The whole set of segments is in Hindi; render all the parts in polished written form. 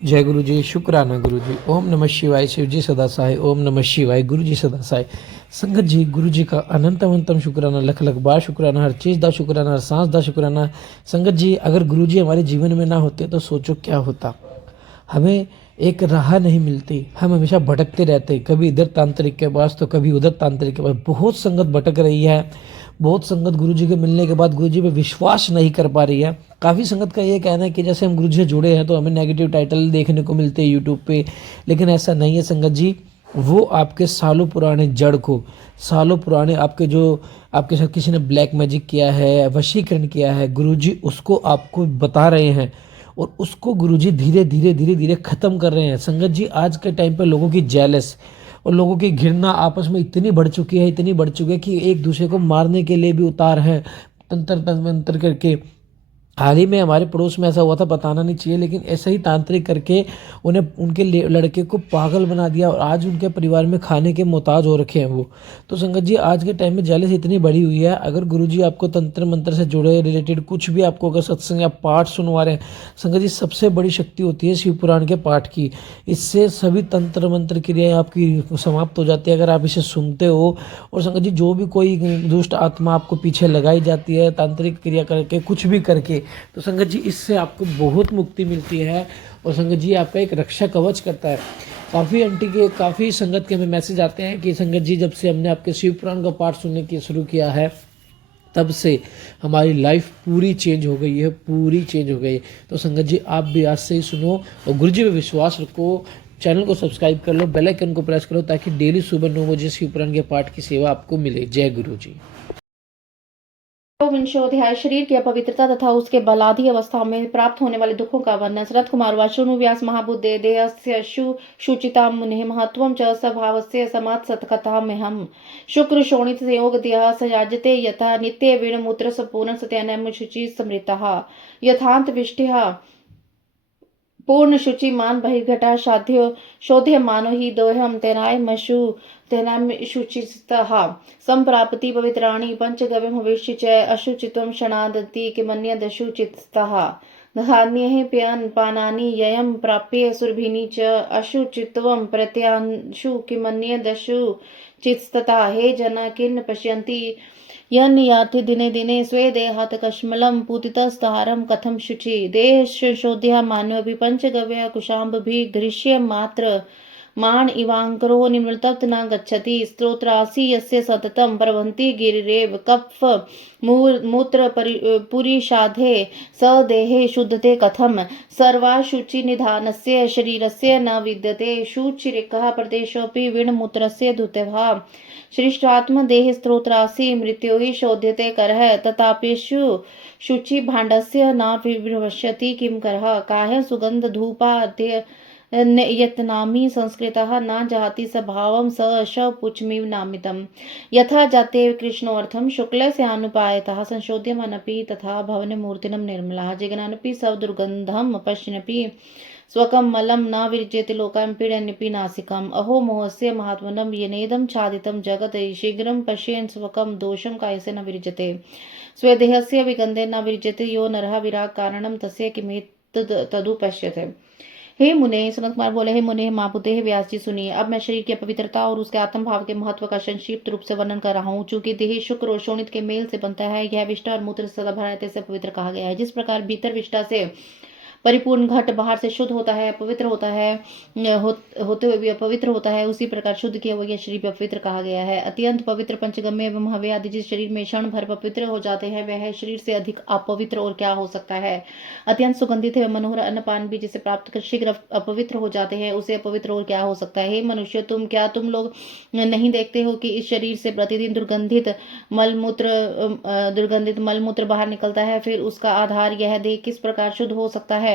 जय गुरु जी, शुक्राना गुरु जी। ओम नमः शिवाय, शिव जी सदा सहाय। ओम नमः शिवाय, गुरु जी सदा सहाय। संगत जी, गुरु जी का अनंत अनंतम शुक्राना, लख लख बार शुक्राना, हर चीज़ दा शुक्राना, हर सांस दा शुक्राना। संगत जी, अगर गुरु जी हमारे जीवन में ना होते तो सोचो क्या होता। हमें एक राह नहीं मिलती, हम हमेशा भटकते रहते, कभी इधर तांत्रिक के पास तो कभी उधर तांत्रिक के पास। बहुत संगत भटक रही है, बहुत संगत गुरु जी के मिलने के बाद गुरु जी पे विश्वास नहीं कर पा रही है। काफ़ी संगत का ये कहना है कि जैसे हम गुरु जी से जुड़े हैं तो हमें नेगेटिव टाइटल देखने को मिलते हैं यूट्यूब पे, लेकिन ऐसा नहीं है संगत जी। वो आपके सालों पुराने जड़ को, सालों पुराने आपके जो आपके साथ किसी ने ब्लैक मैजिक किया है, वशीकरण किया है, गुरुजी उसको आपको बता रहे हैं और उसको गुरुजी धीरे धीरे धीरे धीरे खत्म कर रहे हैं। संगत जी, आज के टाइम पे लोगों की जेलस और लोगों की घृणा आपस में इतनी बढ़ चुकी है, इतनी बढ़ चुकी है कि एक दूसरे को मारने के लिए भी उतार है, तंत्र तंत्र करके। हाल ही में हमारे पड़ोस में ऐसा हुआ था, बताना नहीं चाहिए, लेकिन ऐसा ही तांत्रिक करके उन्हें उनके लड़के को पागल बना दिया और आज उनके परिवार में खाने के मोहताज हो रखे हैं वो। तो संगत जी, आज के टाइम में जेलस इतनी बड़ी हुई है। अगर गुरुजी आपको तंत्र मंत्र से जुड़े रिलेटेड कुछ भी, आपको अगर सत्संग या पाठ सुनवा रहे हैं, संगत जी सबसे बड़ी शक्ति होती है शिव पुराण के पाठ की। इससे सभी तंत्र मंत्र क्रियाएं आपकी समाप्त हो जाती है अगर आप इसे सुनते हो। और संगत जी, जो भी कोई दुष्ट आत्मा आपको पीछे लगाई जाती है तांत्रिक क्रिया करके, कुछ भी करके, तो संगत जी इससे आपको बहुत मुक्ति मिलती है और संगत जी आपका एक रक्षा कवच करता है। काफ़ी संगत के हमें मैसेज आते हैं कि संगत जी, जब से हमने आपके शिव पुराण का पाठ सुनने की शुरू किया है तब से हमारी लाइफ पूरी चेंज हो गई है, पूरी चेंज हो गई। तो संगत जी, आप भी आज से ही सुनो और गुरु जी पे विश्वास रखो। चैनल को सब्सक्राइब कर लो, बेल आइकन को प्रेस करो ताकि डेली सुबह 9 बजे शिव पुराण के पाठ की सेवा आपको मिले। जय गुरु जी। विंशोध्याय शरीर की अपवित्रता तथा उसके बलाधि अवस्था में प्राप्त होने वाले दुखों का वर्णन। शरद कुमार वाचनु व्यास महाबुद्धे देहस्य शुचिता मुनि महत्वं च स्वभावस्य समात् सत्कथा में हम शुक्र शोणित संयोग देह सजाजते यथा नित्य वीण मूत्र संपूर्ण सत्यानम शुचि समृतः यथांत विष्टिः पूर्ण शुचिमान बहिर्घटा साध्यो शोध्य मानो ही दोहम तेनाय मशु तेनाय शुचिस्तः संप्राप्ति पवित्राणि पंचगव्यम हविष्य च अशुचित्वं क्षणादति किमन्यदशुचितस्तः धान्ये प्यन पानानि ययं प्राप्य सुरभिनी च अशुचित्वं प्रत्यांशु किमन्यदशुचितस्तः हे जना किन्न पश्यन्ति यन्याति दिने दिने स्वे देहात् कश्मलं पूतितस्तारं कथं शुचि देहशोध्या मान्योऽपि पञ्चगव्य कुशाम्बभिः दृश्य मात्र मान इवाङ्करो निमृतप्त न गच्छति स्तोत्रासि यस्य सततं प्रभन्ति गिरिरेव कफ मूत्र पुरीषाधे स देहे शुद्धते कथम सर्वाशुचिनिधानस्य शरीरस्य न विद्यते शुचिरिकः प्रदेशोऽपि विणमूत्रस्य धुतभाव श्रेष्ठात्मदेह स्त्रोत्रासि मृत्यो हि शोध्यते करः तथाप्यशु शुचि भाण्डस्य न विभ्रश्यति किं करः काह्य सुगन्ध धूपाद्य यत्नामी संस्कृतः न जहाति स्वभावं स शपुच्मिव नामितम् यथा जाते कृष्णोऽर्थं शुक्लस्यानुपायतः संशोध्यमानपि तथा भवनमूर्तिनं निर्मलः जिघ्नानपि सवदुर्गन्धं पश्यन्नपि स्वकं मलं न विरजेति लोकान् पीडयन्नपि नासिकम् अहो मोहस्य महात्मनं येनेदं छादितं जगत् शीघ्रं पश्यन् स्वकं दोषं कायस्य न विरजते स्वेदेहस्य विगन्धे न विरजते यो नरः विराग कारणं तस्य किमेतदु पश्यते। हे मुने, सनत कुमार बोले, हे मुने, महाबुद्धे, हे व्यास जी सुनिए। अब मैं शरीर की अपवित्रता और उसके आत्म भाव के महत्व का संक्षिप्त रूप से वर्णन कर रहा हूँ। चूंकि देह शुक्र और शोणित के मेल से बनता है, यह विष्ठा और मूत्र से सदा भरा रहते से पवित्र कहा गया है। जिस प्रकार भीतर विष्ठा से परिपूर्ण घट बाहर से शुद्ध होता है, पवित्र होता है, होते हुए भी अपवित्र होता है, उसी प्रकार शुद्ध किया हुआ यह शरीर पवित्र कहा गया है। अत्यंत पवित्र पंचगम्य एवं हव्य आदि जिस शरीर में क्षण भर पवित्र हो जाते हैं, वह शरीर से अधिक अपवित्र और क्या हो सकता है। अत्यंत सुगंधित एवं मनोहर अन्नपान भी जिसे प्राप्त कर शीघ्र अपवित्र हो जाते हैं, उसे अपवित्र और क्या हो सकता है। हे मनुष्य, तुम लोग नहीं देखते हो कि इस शरीर से प्रतिदिन दुर्गंधित मलमूत्र बाहर निकलता है, फिर उसका आधार यह देह किस प्रकार शुद्ध हो सकता है।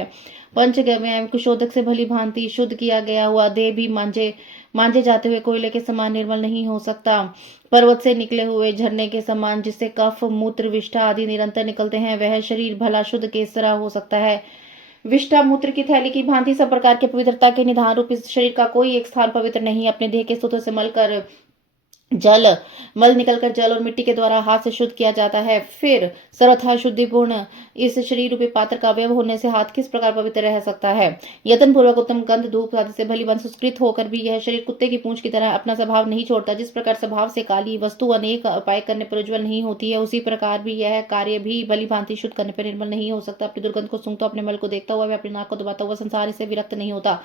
पंचगव्य कुशोदक से भली भांति शुद्ध किया गया हुआ देह भी मांजे जाते हुए कोयले के समान निर्मल नहीं हो सकता। पर्वत से निकले हुए झरने के समान जिससे कफ मूत्र विष्ठा आदि निरंतर निकलते हैं, वह शरीर भला शुद्ध किस तरह हो सकता है। विष्ठा मूत्र की थैली की भांति सब प्रकार की पवित्रता के निधान रूप इस शरीर का कोई एक स्थान पवित्र नहीं। अपने देह के सूत्र से मल कर जल मल निकलकर जल और मिट्टी के द्वारा हाथ से शुद्ध किया जाता है। फिर सर्वथा शुद्धिपूर्ण इस शरीर रूपी पात्र का अवयव होने से हाथ किस प्रकार पवित्र रह सकता है? यत्न पूर्वक उत्तम गंध धूप आदि से भली संस्कृत होकर भी यह शरीर कुत्ते की पूंछ की तरह अपना स्वभाव नहीं छोड़ता। जिस प्रकार स्वभाव से काली वस्तु अनेक उपाय करने पर उज्ज्वल नहीं होती है, उसी प्रकार भी यह कार्य भी भली भांति शुद्ध करने पर निर्मल नहीं हो सकता। अपनी दुर्गंध को सूंघता, अपने मल को देखता हुआ, वह अपनी नाक को दबाता हुआ संसार से विरक्त नहीं होता।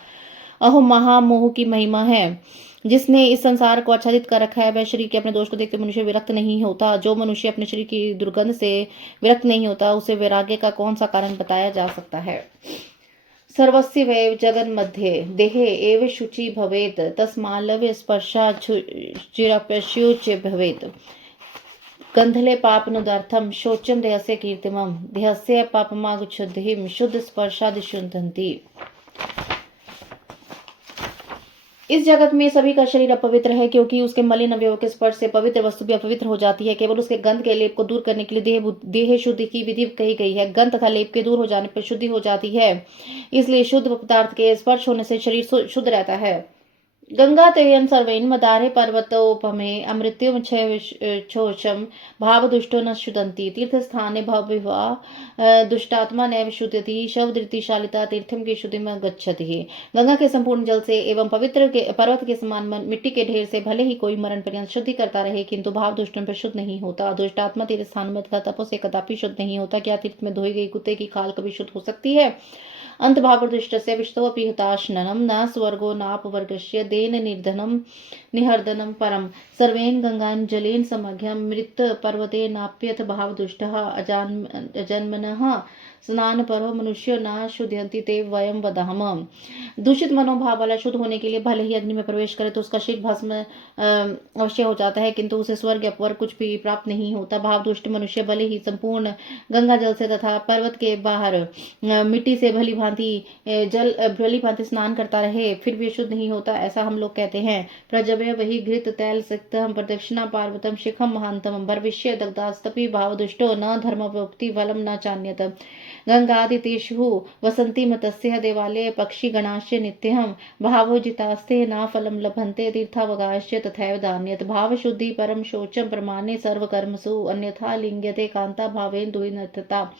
अहो महामोह की महिमा है। जिसने इस संसार को आच्छादित कर रखा है, वह शरीर के अपने दोष को देखते मनुष्य विरक्त नहीं होता। जो मनुष्य अपने शरीर की दुर्गंध से विरक्त नहीं होता, उसे वैराग्य का कौन सा कारण बताया जा सकता है? सर्वस्यैव जगन्मध्ये देहे एव शुचि भवेत् तस्माल्लव्य स्पर्शाच्युच्य भवेत्। गंधले पापनुदार्थम शोचम देहस्य कीर्तिमम देहस्य पापमागुच्छुद्धिम शुद्ध स्पर्शादिशुद्धन्ति। इस जगत में सभी का शरीर अपवित्र है, क्योंकि उसके मलिन अवयवों के स्पर्श से पवित्र वस्तु भी अपवित्र हो जाती है। केवल उसके गंध के लेप को दूर करने के लिए देह शुद्धि की विधि कही गई है। गंध तथा लेप के दूर हो जाने पर शुद्धि हो जाती है, इसलिए शुद्ध पदार्थ के स्पर्श होने से शरीर शुद्ध रहता है। गंगा तेयन सर्वैन मदारे पर्वतोपमे अमृत्युम छोषम भाव दुष्टो न शुदंती तीर्थ स्थाने भव विवाह दुष्टात्मा नैव शुद्धति शव धृतिशालिता तीर्थम की शुद्धि में गच्छति। गंगा के संपूर्ण जल से एवं पवित्र के पर्वत के समान मिट्टी के ढेर से भले ही कोई मरण पर्यंत शुद्धि करता रहे, किंतु भाव दुष्टों पर शुद्ध नहीं होता। दुष्टात्मा तीर्थ स्थान में तथा तपो से कदापि शुद्ध नहीं होता। क्या तीर्थ में धोई गई कुत्ते की खाल कभी शुद्ध हो सकती है? अंतभावदृष्टस्य विष्टोऽपि हुताशननं न स्वर्गो नापवर्गस्य देन निर्धनं निहर्दनं परम सर्वेन गंगाजलेन समघ्यं मृत पर्वतेनाप्यथ भावदुष्टः अजन्मनः स्नान परो मनुष्यो न शुद्धयन्ति ते वयं वदाम। दूषित मनोभाव वाला शुद्ध होने के लिए भले ही अग्नि में प्रवेश करे तो उसका शीघ्र भस्म अवश्य हो जाता है, किंतु उसे स्वर्ग या अपवर्ग कुछ भी प्राप्त नहीं होता। भाव दुष्ट मनुष्य भले ही संपूर्ण गंगा जल से तथा पर्वत के बाहर मिट्टी से भली भांति स्नान करता रहे, फिर भी शुद्ध नहीं होता, ऐसा हम लोग कहते हैं। प्रजवय वही घृत तैल सिक्तम प्रदक्षिणा पार्वतम शिखम महांतम भरविष्य दग्धास्तपि भाव दुष्टो न धर्म प्रोक्ति फलम न चान्यत। गंगादितेषु वसन्ति मतस्य देवालये पक्षिगणाश्च नित्यं भावोजितास्ते न फलं लभन्ते तीर्थावगाश्च तथैव दान्यत्। भावशुद्धि परम शौचं प्रमाणे सर्वकर्मसु अन्यथा लिंग्यते कान्ता भावेन दुहिनर्थता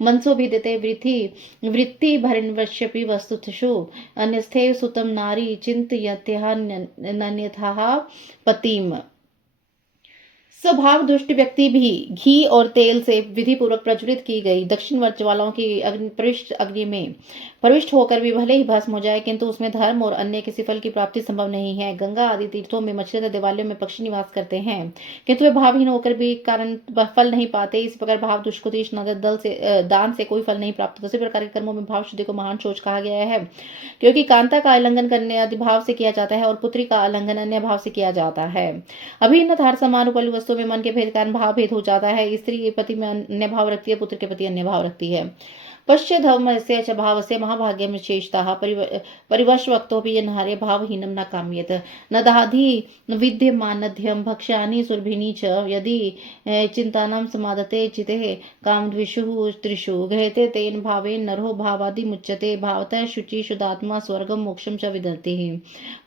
मनसो भिद्यते वृत्ति भरिन्वश्यपि वस्तुषु अन्यस्थैव सुतं नारी चिन्तयत्यः नन्यथाः पतिम्। स्वभाव दुष्ट व्यक्ति भी घी और तेल से विधि पूर्वक प्रज्वलित की गई दक्षिण ज्वालाओं की अग्नि में प्रविष्ट होकर भी भले ही भस्म हो जाए, किंतु उसमें धर्म और अन्य किसी फल की प्राप्ति संभव नहीं है। गंगा आदि तीर्थों में मछली तथा देवालयों में पक्षी निवास करते हैं, किंतु वे भावहीन होकर भी कारण फल नहीं पाते। इस प्रकार भाव दुष्ट को दल से दान से कोई फल नहीं प्राप्त। उसी प्रकार के कर्मों में भाव शुद्धि को महान सोच कहा गया है, क्योंकि कांता का उल्लंघन करने आदि भाव से किया जाता है और पुत्री का उल्लंघन अन्य भाव से किया जाता है। अभिन्न धार समान वाली वस्तु में मन के भेद कारण भाव भेद हो जाता है। स्त्री के पति में अन्य भाव रखती है, पुत्र के प्रति अन्य भाव रखती है। पश्य धर्मस्य च भावस्य महाभाग्यं विशेषतः परिवशवक्तोऽपि नार्य भावहीनं न काम्येत। न दाधि विद्यमानध्यं भक्ष्यानि सुरभिनी च यदि चिन्तानां समादते चिते कामद्विषु त्रिषु गृह्यते तेन भावेन नरो भावादिमुच्यते। भावतः शुचि शुद्धात्मा स्वर्गं मोक्षं च विदधति।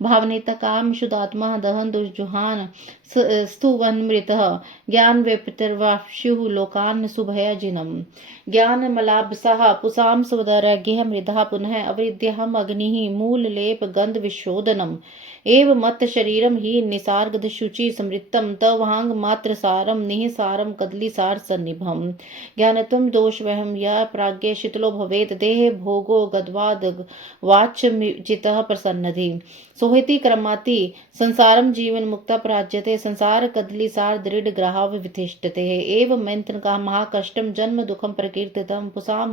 भावनेता काम शुद्धात्मा दहन दुर्जुहान स्तुवन्मृतः ज्ञान व्यपितर्वाप्स्युः लोकान् सुभयजिनम्। ज्ञान मलाब्सः पुसां सुदरज्ञः मृधः पुनः अवृद्ध्यहम् अग्निः मूललेप गंध विशोधनम्। एव मत् शरीरम ही निसार्गद शुचि समृतम तवांग मात्र सारम निहिसारम कदलीसार सन्निभम। ज्ञानत्वं दोषवहम या प्राज्ञ शीतलो भवेत देह भोगो गद्वाद वाच्यचितः प्रसन्नधि। सोहेति क्रमाति संसारम जीवन मुक्ता प्राज्यते संसार कदलीसार दृढ़ ग्राहव विथिष्ठते। एव मैंथन का महाकष्टम जन्म दुखम प्रकीर्तितम पुसा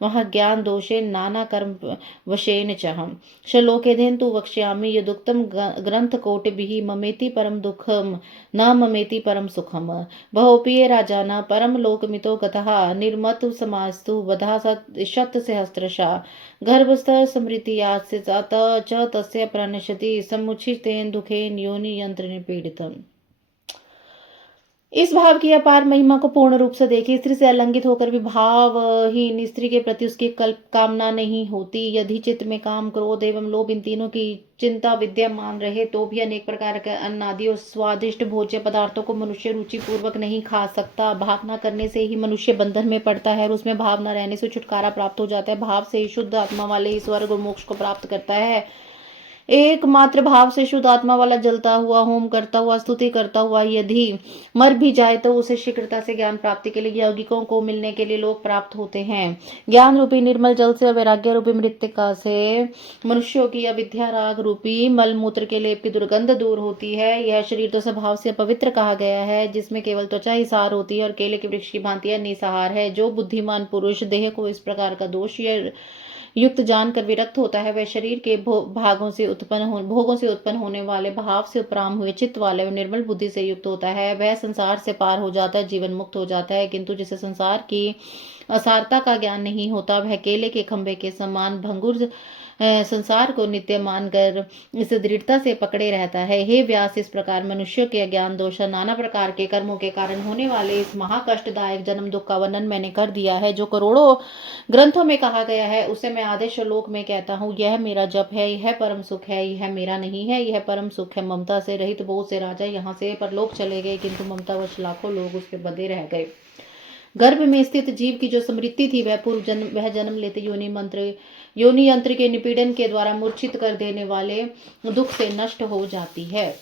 महाज्ञान दोषेन नाना कर्म वशेन चहम। श्लोकेधेन तु वक्ष्यामि यदुक्तम ग्रंथ कोटिभिः ममेति परम दुखम न ममेति परम सुखम। बहुप्रिय राजाना परम लोकमितो गतः निर्मत समास्तु वधा शत सहस्रशा। गर्भस्थ स्मृतियास्य च तस्य प्रणश्यति समुचितेन दुखेन योनि यंत्र निपीडितम्। इस भाव की अपार महिमा को पूर्ण रूप से देखिए। स्त्री से अलंघित होकर भी भावहीन स्त्री के प्रति उसकी कल्प कामना नहीं होती। यदि चित्त में काम, क्रोध एवं लोभ इन तीनों की चिंता विद्यमान रहे तो भी अनेक प्रकार के अन्न आदि और स्वादिष्ट भोज्य पदार्थों को मनुष्य रुचि पूर्वक नहीं खा सकता। भाव न करने से ही मनुष्य बंधन में पड़ता है और उसमें भाव न रहने से छुटकारा प्राप्त हो जाता है। भाव से ही शुद्ध आत्मा वाले ही स्वर्ग और मोक्ष को प्राप्त करता है। एकमात्र भाव से शुद्ध आत्मा वाला जलता हुआ, होम करता हुआ, स्तुति करता हुआ यदि मर भी जाए तो उसे शीघ्रता से ज्ञान प्राप्ति के लिए यौगिकों को मिलने के लिए लोग प्राप्त होते हैं। ज्ञान रूपी निर्मल जल से और वैराग्य रूपी मृत्तिका से मनुष्यों की अविद्या राग रूपी मल मूत्र के लेप की दुर्गंध दूर होती है। यह शरीर तो स्वभाव से पवित्र कहा गया है, जिसमें केवल त्वचा ही सार होती है और केले के वृक्ष की भांति निसाहार है। जो बुद्धिमान पुरुष देह को इस प्रकार का दोष युक्त जानकर विरक्त होता है, वह शरीर के भोगों से उत्पन्न होने वाले भाव से उपराम हुए चित्त वाले और निर्मल बुद्धि से युक्त होता है। वह संसार से पार हो जाता है, जीवन मुक्त हो जाता है। किंतु जिसे संसार की असारता का ज्ञान नहीं होता, वह केले के खंभे के समान भंगुर संसार को नित्य मानकर इस दृढ़ता से पकड़े रहता है। हे व्यास, इस प्रकार मनुष्यों के अज्ञान दोष नाना प्रकार के कर्मों के कारण होने वाले इस महाकष्टदायक जन्म दुख का वर्णन मैंने कर दिया है। जो करोड़ों ग्रंथों में कहा गया है उसे मैं आधे श्लोक में कहता हूँ। यह मेरा जप है, यह परम सुख है, यह मेरा नहीं है, यह परम सुख है। ममता से रहित बहुत से राजा यहाँ से परलोक चले गए, किंतु ममतावश लाखों लोग उस पर बंधे रह गए। गर्भ में स्थित जीव की जो स्मृति थी वह जन्म लेते योनि यंत्र के निपीड़न के द्वारा मूर्छित कर देने वाले दुख से नष्ट हो जाती है।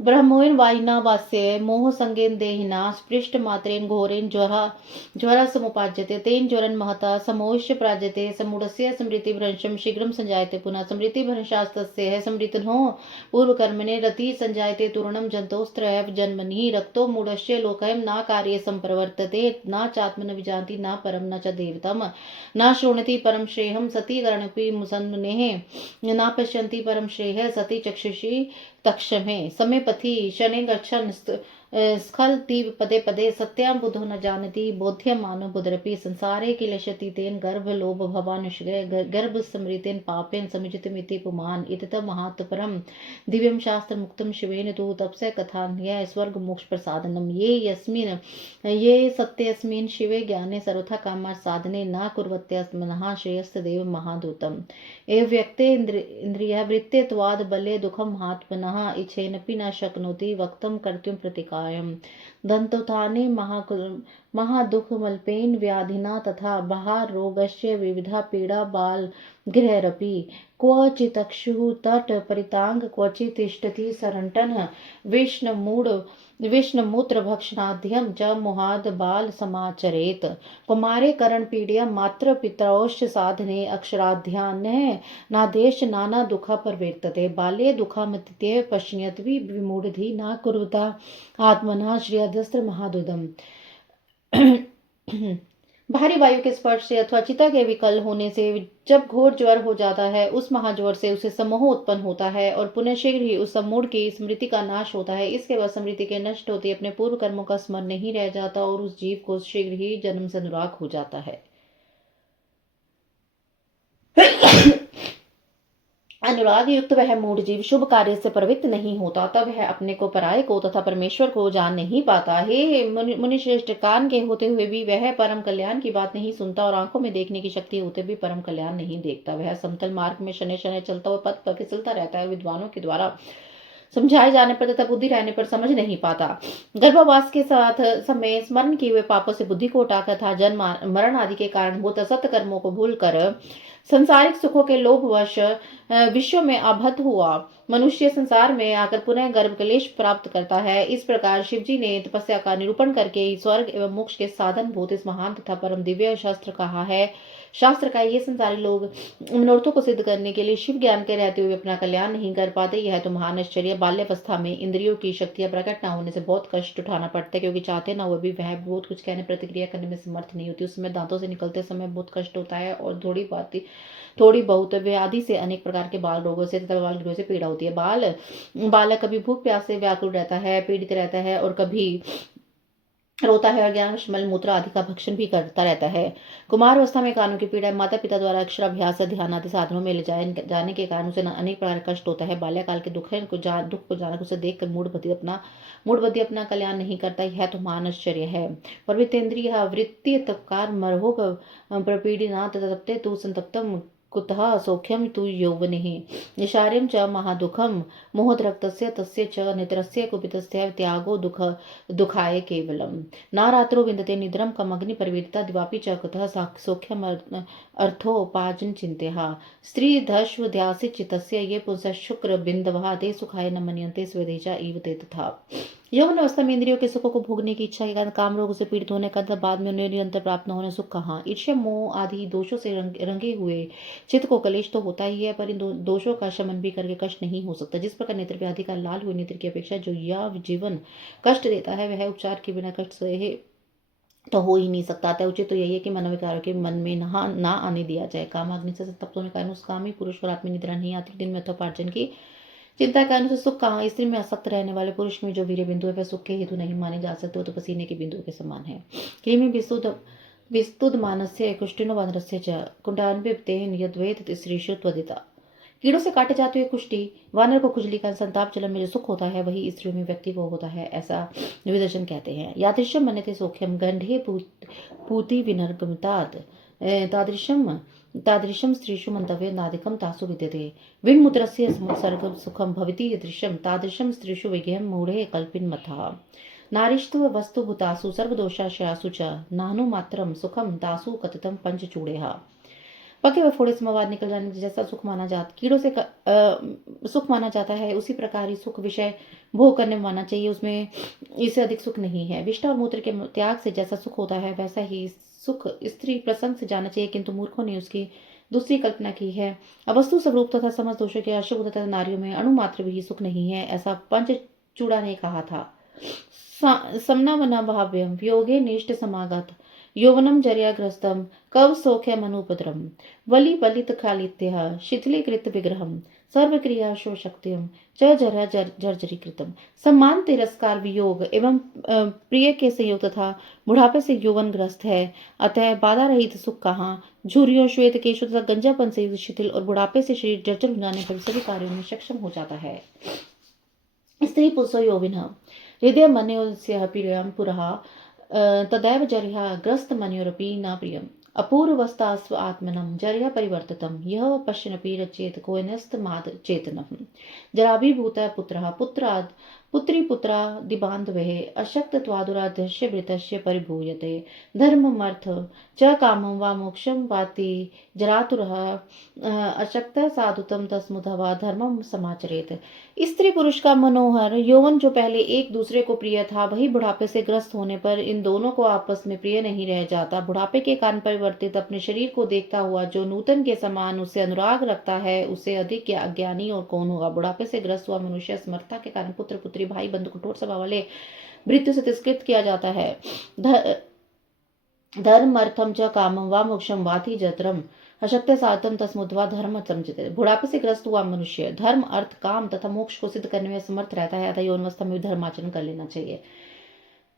ब्रह्मोइन वायिना वास्य मोह संगेन देहिना स्पृष्ट मात्रेन घोरेन ज्वरा समुपाज्यते तेन ज्वरन महता समोष्य प्राज्यते समुडस्य स्मृति भ्रंशम शीघ्रम संजायते पुनः स्मृति भ्रंशास्तस्य है स्मृतिनो पूर्व कर्मणे रति संजायते तुरणम जंतोस्त्रयव जन्मनि रक्तो मूढस्य लोकयम ना कार्ये संप्रवर्तते ना चात्मन विजानति ना परम न च देवतम ना श्रोणति परम श्रेयम सती गरणपि मुसन्नेः ना पश्यन्ति परम श्रेयः सती चक्षुषी तक्षमे समय पथि शनि गच्छन् स्खल तीव पदे पदे सत्याम बुधो न जानती बोध्यम मानो बुधरपि संसारे किलशति तेन गर्भ लोभ भवानुषय गर्भ स्मृतेन पापेन समिजितमिति पुमान इतत महात्परम दिव्यम शास्त्र मुक्तम शिवेन तु तपसे कथा न्याय स्वर्ग मोक्ष प्रसादनम ये सत्यस्मिन् शिवे ज्ञाने सर्वथा कामा साधने न कुर्वत्यस्मनः श्रेयस्तेव महादूतम एव व्यक्ते इंद्रिय वृत्तेत्वाद बले दुखम महात्मनः इच्छेनपि न शक्नोति वक्तम कर्तुं प्रतिकायम दन्तोत्थाने महादुःखमल्पेन व्याधिना तथा बहार रोगस्य विविधा पीड़ा बाल गृहरपि क्वचिदक्षुः तट परितांग क्वचित् तिष्ठति सरंटन विष्णुमूत्र भक्षणाध्यम च मुहाद बाल समाचरेत कुमारे करण पीड़िया मात्र पितरौष साधने अक्षराध्यान्य नादेश नाना दुखा प्रवर्तते बाल्ये दुःखामतीते पश्यन्त्वि विमूढ़धि न कुरुता आत्मना श्रियदस्त्र महादुदम। भारी वायु के स्पर्श से अथवा चिता के विकल होने से जब घोर ज्वर हो जाता है, उस महाज्वर से उसे सम्मोह उत्पन्न होता है और पुनः शीघ्र ही उस सम्मूढ़ की स्मृति का नाश होता है। इसके बाद स्मृति के नष्ट होते अपने पूर्व कर्मों का स्मरण नहीं रह जाता और उस जीव को शीघ्र ही जन्म से अनुराग हो जाता है। अनुराग युक्त वह मूढ़ जीव शुभ कार्य से प्रवृत्त नहीं होता, तब वह अपने को, पराये को तथा परमेश्वर को जान नहीं पाता। हे मुनिश्रेष्ठ, कान के होते हुए भी वह परम कल्याण की बात नहीं सुनता और आंखों में देखने की शक्ति होते भी परम कल्याण नहीं देखता। वह समतल मार्ग में शनै शनै चलता हुआ पथ पर फिसलता रहता है। विद्वानों के द्वारा समझाए जाने पर तथा बुद्धि रहने पर समझ नहीं पाता। गर्भवास के साथ समय स्मरण किए हुए पापों से बुद्धि को उठाकर था जन्म मरण आदि के कारण भूत असत कर्मों को भूलकर संसारिक सुखों के लोभवश विश्व में आबद्ध हुआ मनुष्य संसार में आकर पुनः गर्भ क्लेश प्राप्त करता है। इस प्रकार शिवजी ने तपस्या का निरूपण करके स्वर्ग एवं मोक्ष के साधन भूत इस महान तथा परम दिव्य शास्त्र कहा है। शास्त्र का ये संसारी लोग मनोरथों को सिद्ध करने के लिए शिव ज्ञान के रहते हुए अपना कल्याण नहीं कर पाते। यह तो महान आश्चर्य। बाल्यावस्था में इंद्रियों की शक्तियां प्रकट न होने से बहुत कष्ट उठाना पड़ता है, क्योंकि चाहते न हुए भी वह बहुत कुछ कहने प्रतिक्रिया करने में समर्थ नहीं होती। उस समय दांतों से निकलते समय बहुत कष्ट होता है और थोड़ी बहुत व्याधि से अनेक प्रकार के बाल रोगों से तथा बाल गिरोह से पीड़ा होती है। बालक कभी भूख प्यास से व्याकुल रहता है, पीड़ित रहता है और कभी रोता है और ज्ञानवश मलमूत्र आदि का भक्षण भी करता रहता है। कुमार अवस्था में कानों की पीड़ा माता पिता द्वारा अक्षराभ्यास ध्यान आदि साधनों में ले जाने के कारण उसे अनेक प्रकार का कष्ट होता है। बाल्यकाल के दुख को जानकर उसे देखकर मूढ़बुद्धि अपना कल्याण नहीं करता, यह तो महान आश्चर्य है। प्रवृत्तेन्द्रिय वृत्ति तत्कार मरहोग प्रपीडिनात् तप्ते तु संतप्तम कुतः सौख्यम तु यौवनेः निशार्यं च महादुःखं मोहद्रक्तस्य तस्य च निद्रस्य कुपितस्य त्यागो दुःखाय केवलम् न रात्रो विन्दते निद्रं कमग्नि परिवेदिता दिवापि च कुतः सौख्यम अर्थोपार्जन चिन्त्यः स्त्री धश्व ध्यासि चित्तस्य ये पुंसः शुक्र बिन्दवः ते सुखाय न मन्यन्ते स्वेदेशा इव ते तथा। यौवन अवस्था में इंद्रियों के सुखों को भोगने की इच्छा के कारण काम रोग से पीड़ित होने का बाद में उन्हें निरंतर प्राप्त न होने सुख कहाँ। ईर्ष्या मोह आदि दोषों से रंगे हुए चित्त को कलेश तो होता ही है, पर इन दोषों का शमन भी करके कष्ट नहीं हो सकता। जिस प्रकार नेत्र व्याधि का लाल हुए नेत्र की अपेक्षा जो यह जीवन कष्ट देता है, वह उपचार के बिना कष्ट सहे तो हो ही नहीं सकता। अतः उचित तो यही है कि मनोविकारों के मन में ना आने दिया जाए। कामाग्नि से तप्त होने के कारण उस कामी पुरुष और आत्म निद्रा नहीं आती। दिन में अर्थोपार्जन की चिंता के कारण उसे सुख कहाँ। स्त्री में आसक्त रहने वाले पुरुष में जो वीर्य बिंदु है वह सुख के हेतु नहीं माने जा सकते, तो पसीने के बिंदु के समान है। कृमि विस्तुद मानस्य कुष्टिनो वानरस्य च कुंडान्वितेन यद्वेद स्त्रीषु त्वदिता। कीड़ों से काटे जाते हुए कुष्टि वानर को खुजली का संताप जलन में जो सुख होता है वही स्त्रियों में व्यक्ति को होता है, ऐसा विदर्शन कहते हैं। यादृश्यम मन्यते सौख्यम गंढे पूति विनर्गमतात् तादृशम स्त्रीषु मंतव्य नादिकम तासु विद्यते विन्मुत्रस्य सर्गम सुखम भवति दृश्यम तादृशम स्त्रीषु विज्ञम मूढ़े कल्पिन मथा नारीष्टु वस्तु भूतासु सर्वदोषाशयासु च नानु मात्रम सुखम तासु कथितम पंचचूड़ेह। पके व फोड़े से मवाद निकल जाने से जैसा सुख माना जाता कीड़ों से सुख माना जाता है, उसी प्रकार ही सुख विषय भोग करने में माना चाहिए, उसमें इससे अधिक सुख नहीं है। विष्ठा और मूत्र के त्याग से जैसा सुख होता है वैसा ही सुख स्त्री प्रसंग से जाना चाहिए, किंतु मूर्खों ने उसकी दूसरी कल्पना की है। अवस्तु स्वरूप तथा समस्त दोषों के अशुभ तथा नारियों में अणुमात्र भी सुख नहीं है, ऐसा पंचचूड़ा ने कहा था। समनावना भाव्यम वियोगे निष्ठ समागत यौवनम जर्याग्रस्तम कव सौख्यम अनुपद्रम वली बलित खालित्यः शिथिलीकृत विग्रहम सर्वक्रिया शोशक्तियम च जरा जर्जरीकृतम। सम्मान तिरस्कार वियोग एवं प्रिय के संयोग तथा बुढ़ापे से यौवन ग्रस्त है, अतः बाधा रहित सुख कहाँ। झुर्रियों श्वेत केशों तथा गंजापन से शिथिल और बुढ़ापे से शरीर जर्जर हो जाने पर सभी कार्यों में सक्षम हो जाता है। स्त्री पुंसो यौविनः हृदय मनोस्य प्रियं पुरः तदैव जर्या ग्रस्त मनोरपि न प्रियम् अपूर्वस्थास्व आत्मनं जर्या परिवर्तितं यः पश्यन्नपि रचेत कोऽन्यस्तमाद् चेतनः। जराभिभूतः पुत्रः पुत्री पुत्रादिबान्धवैः अशक्तत्वादुराध्यस्य वृतस्य परिभूयते धर्ममर्थ च कामं वा मोक्षं वाति जरातुरः अशक्तः साधुतं तस्मुधवा धर्मं समाचरेत। स्त्री पुरुष का मनोहर यौवन जो पहले एक दूसरे को प्रिय था, वही बुढ़ापे से ग्रस्त होने पर इन दोनों को आपस में प्रिय नहीं रह जाता। बुढ़ापे के कारण परिवर्तित अपने शरीर को देखता हुआ जो नूतन के समान उससे अनुराग रखता है, उससे अधिक अज्ञानी और कौन होगा। बुढ़ापे से ग्रस्त हुआ मनुष्य असमर्थता के कारण पुत्र पुत्री भाई बंधु कठोर स्वभाव वाले मृत्यु से तिरस्कृत किया जाता है। धर्म अर्थम च कामम व मोक्षम वाति जत्रम अशक्त सातम तस्मुद्वा धर्म समझते। बुढ़ापे से ग्रस्त हुआ मनुष्य धर्म अर्थ काम तथा मोक्ष को सिद्ध करने में समर्थ रहता है, अतः यौवनावस्था में धर्माचरण कर लेना चाहिए।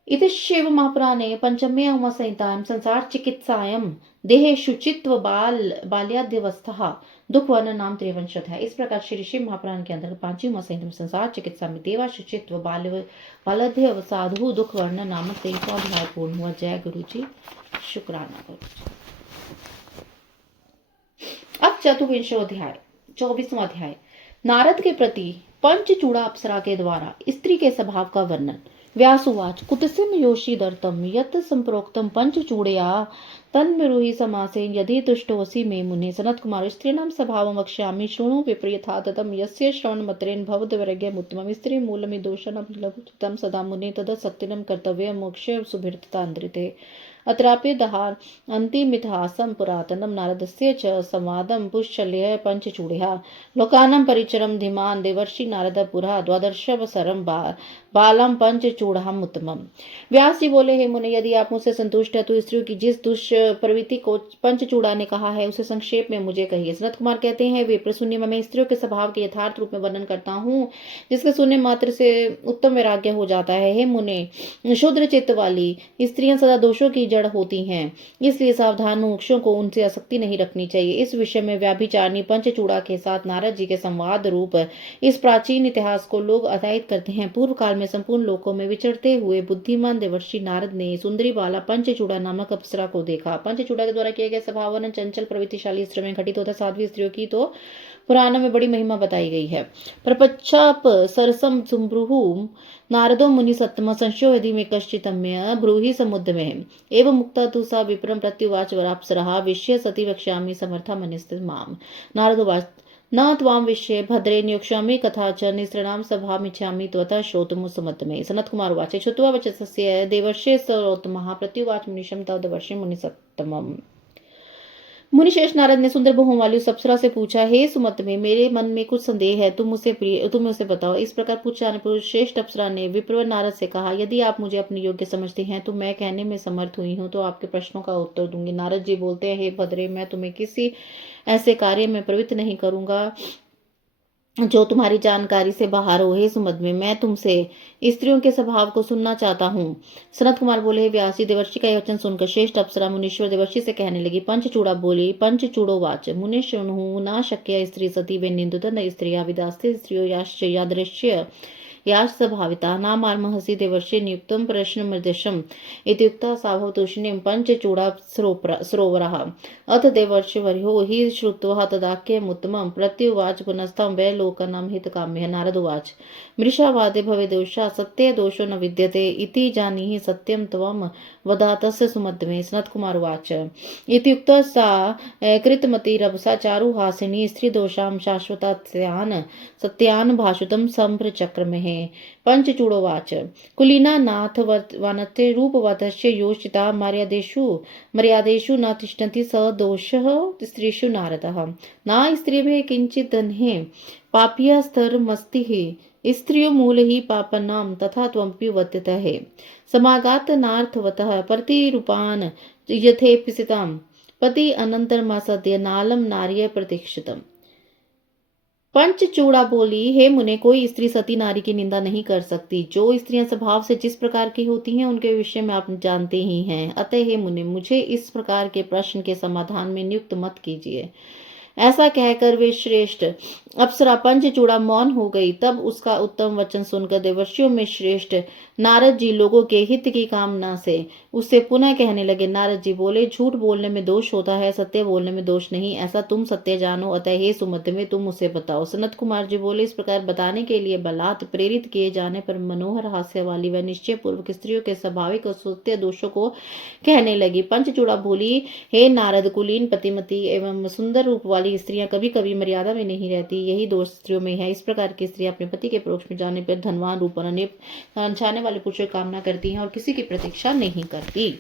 इति शिव महापुराणे पंचमे उमा संहितायां संसार चिकित्सायां देहे शुचित्व बाल्याद्यवस्था दुख वर्ण नाम त्रिवंशत है। इस प्रकार श्री शिव महापुराण के अंतर्गत पांचवी उमा संहिता में संसार चिकित्सा में देवा शुचित्व बाल्याद्य साधु दुख वर्ण नामक 23वां अध्याय पूर्ण हुआ। जय गुरु जी, शुक्राना गुरु जी। अब चतुर्विंशो अध्याय 24वां अध्याय नारद के प्रति पंचचूड़ा अप्सरा के द्वारा स्त्री के स्वभाव का वर्णन। व्यासुवाच कुतसिम योषिदर्थम यत् संप्रोक्तम पंचचूड़या तन्मिरुहि समासे यदि तुष्टोऽसि मे मुने। सनत कुमार स्त्रीणां स्वभावं वक्ष्यामि शृणु विपरीता ततम यस्य श्रवणमत्रेण भवद्वैराग्यमुत्तमं। स्त्री मूलमि दोषनं लघुतं सदा मुने तद सत्यनं कर्तव्यं मोक्षे सुभिर्तान्द्रिते। अत्रापि दहार अन्तिमितिहासं पुरातनं नारदस्य च संवादं पुष्चल्य पंचचूड़या लोकानां परिचरं धीमान् देवर्षि नारद पुरा द्वादशवसरं बालम पंच चूड़ाम उत्तमम। व्यास जी बोले, हे मुने, यदि आप मुझसे संतुष्ट है तो स्त्रियों की जिस दुष्प्रवृत्ति को पंचचूड़ा ने कहा है उसे संक्षेप में मुझे कहिए। सनत कुमार कहते हैं, विप्र सुनिए, मैं स्त्रियों के स्वभाव के यथार्थ रूप में वर्णन करता हूँ, जिसके सुनने मात्र से उत्तम वैराग्य हो जाता है। हे मुने, शुद्र चित्त वाली स्त्रियां सदा दोषों की जड़ होती हैं, इसलिए सावधान मुमुक्षुओं को उनसे आसक्ति नहीं रखनी चाहिए। इस विषय में व्याभिचारिणी पंचचूड़ा के साथ नारद जी के संवाद रूप इस प्राचीन इतिहास को लोग अधायित करते हैं। पूर्व काल में संपूर्ण लोकों में विचरते हुए बुद्धिमान देवर्षि नारद ने सुंदरी बाला पंचचूड़ा नामक अप्सरा को देखा। पंचचूड़ा के द्वारा किए गए स्वभावन चंचल प्रवृत्तिशाली स्त्रियों में घटित होता साध्वी स्त्रियों की तो पुराणों में बड़ी महिमा बताई गई है। प्रपच्चाप सरसम सुब्रुहु नारदो मुनि सत्तम संशयो यदि में कश्चितम्य ब्रूहि समुद्र में एवं मुक्ता तु सा विप्रम प्रत्युवाच वराप्सरः विषय सती वक्ष्यामि समर्था मनिस्थित माम। नारदोवाच न त्वां विषये भद्रे नियोक्ष्यामि कथा च निसृणां सभामिच्छामि त्वतः श्रोतुं समुद्रमे। सनत कुमार उवाच श्रुत्वा वचसस्य देवर्षे सरोत्तमः प्रत्युवाच मुनिशं तद्वर्षे मुनिसत्तमम्। मुनिशेष नारद ने सुंदर बहुओं वाली उस अप्सरा से पूछा, हे सुमत में, मेरे मन में कुछ संदेह है, तुम उसे बताओ। इस प्रकार पूछ जाने पर श्रेष्ठ अप्सरा ने विप्रवर नारद से कहा, यदि आप मुझे अपने योग्य समझते हैं तो मैं कहने में समर्थ हुई हूँ तो आपके प्रश्नों का उत्तर दूंगी। नारद जी बोलते हैं, हे भद्रे, मैं तुम्हें किसी ऐसे कार्य में प्रवृत्त नहीं करूंगा जो तुम्हारी जानकारी से बाहर हो। हे सुमद में, मैं तुमसे स्त्रियों के स्वभाव को सुनना चाहता हूँ। सनत कुमार बोले, व्यास जी, देवर्षि का यह वचन सुनकर श्रेष्ठ अप्सरा मुनीश्वर देवर्षि से कहने लगी। पंचचूड़ा बोली, पंचचूड़ो वाच मुने शृणु न शक्य स्त्री सती वे निंदुतन स्त्रिया विदास्ते स्त्रियो याश्च यादृश्य याश स्वभाविता नामार्महसि देवर्षि नियुक्तं प्रश्नमृदशम् इत्युक्ता साभवतूष्णीं पंचचूड़ा सरोवरः। अथ देवर्षिवर्यो हि श्रुत्वा तदाख्यमुत्तमं प्रत्युवाच पुनस्तं वै लोकानां हितकाम्यः। नारद उवाच, मृषावादे भवेदोषा सत्ये दोषो न विद्यते इति जानीहि सत्यं त्वं वदातस्य सुमद्मे। सनत कुमार उवाच, इत्युक्तः सा कृतमतिरभसा चारुहासिनी स्त्रीदोषां शाश्वतात्यान् सत्यान् भाषुतं संप्रचक्रमेः। पंचचूड़ोवाच, कुलीना नाथ वनते रूपवतस्य योषिता मर्यादेषु न तिष्ठन्ति स दोषः स्त्रीषु नारदः। न स्त्रीभिः किंचित् दन्हे पाप्यस्तरमस्तिः स्त्रियो मूल ही पापनां तथा त्वमपि वर्तितः। समागातनार्थवतः प्रतिरूपान् यथेप्सितां पति अनंतरमासद्य नालम नार्य प्रतीक्षितम्। पंचचूड़ा बोली, हे मुने, कोई स्त्री सती नारी की निंदा नहीं कर सकती। जो स्त्रियां स्वभाव से जिस प्रकार की होती हैं उनके विषय में आप जानते ही हैं। अतः हे मुने, मुझे इस प्रकार के प्रश्न के समाधान में नियुक्त मत कीजिए। ऐसा कहकर वे श्रेष्ठ अप्सरा पंचचूड़ा मौन हो गई। तब उसका उत्तम वचन सुनकर देवर्षियों में श्रेष्ठ नारद जी लोगों के हित की कामना से उससे पुनः कहने लगे। नारद जी बोले, झूठ बोलने में दोष होता है, सत्य बोलने में दोष नहीं, ऐसा तुम सत्य जानो। अतः हे सुमत में, तुम उसे बताओ। सनत कुमार जी बोले, इस प्रकार बताने के लिए बलात् प्रेरित किए जाने पर मनोहर हास्य वाली व निश्चय पूर्वक स्त्रियों के स्वाभाविक और सत्य दोषों को कहने लगी। पंचचूड़ा बोली, हे नारद, कुलीन पतिमती एवं सुंदर रूप वाली स्त्रियां कभी कभी मर्यादा में नहीं रहती, यही दोष स्त्रियों में है। इस प्रकार की स्त्रियां अपने पति के परोक्ष में जाने पर धनवान रूपन छाने वाले पुरुषों की कामना करती हैं और किसी की प्रतीक्षा नहीं करती।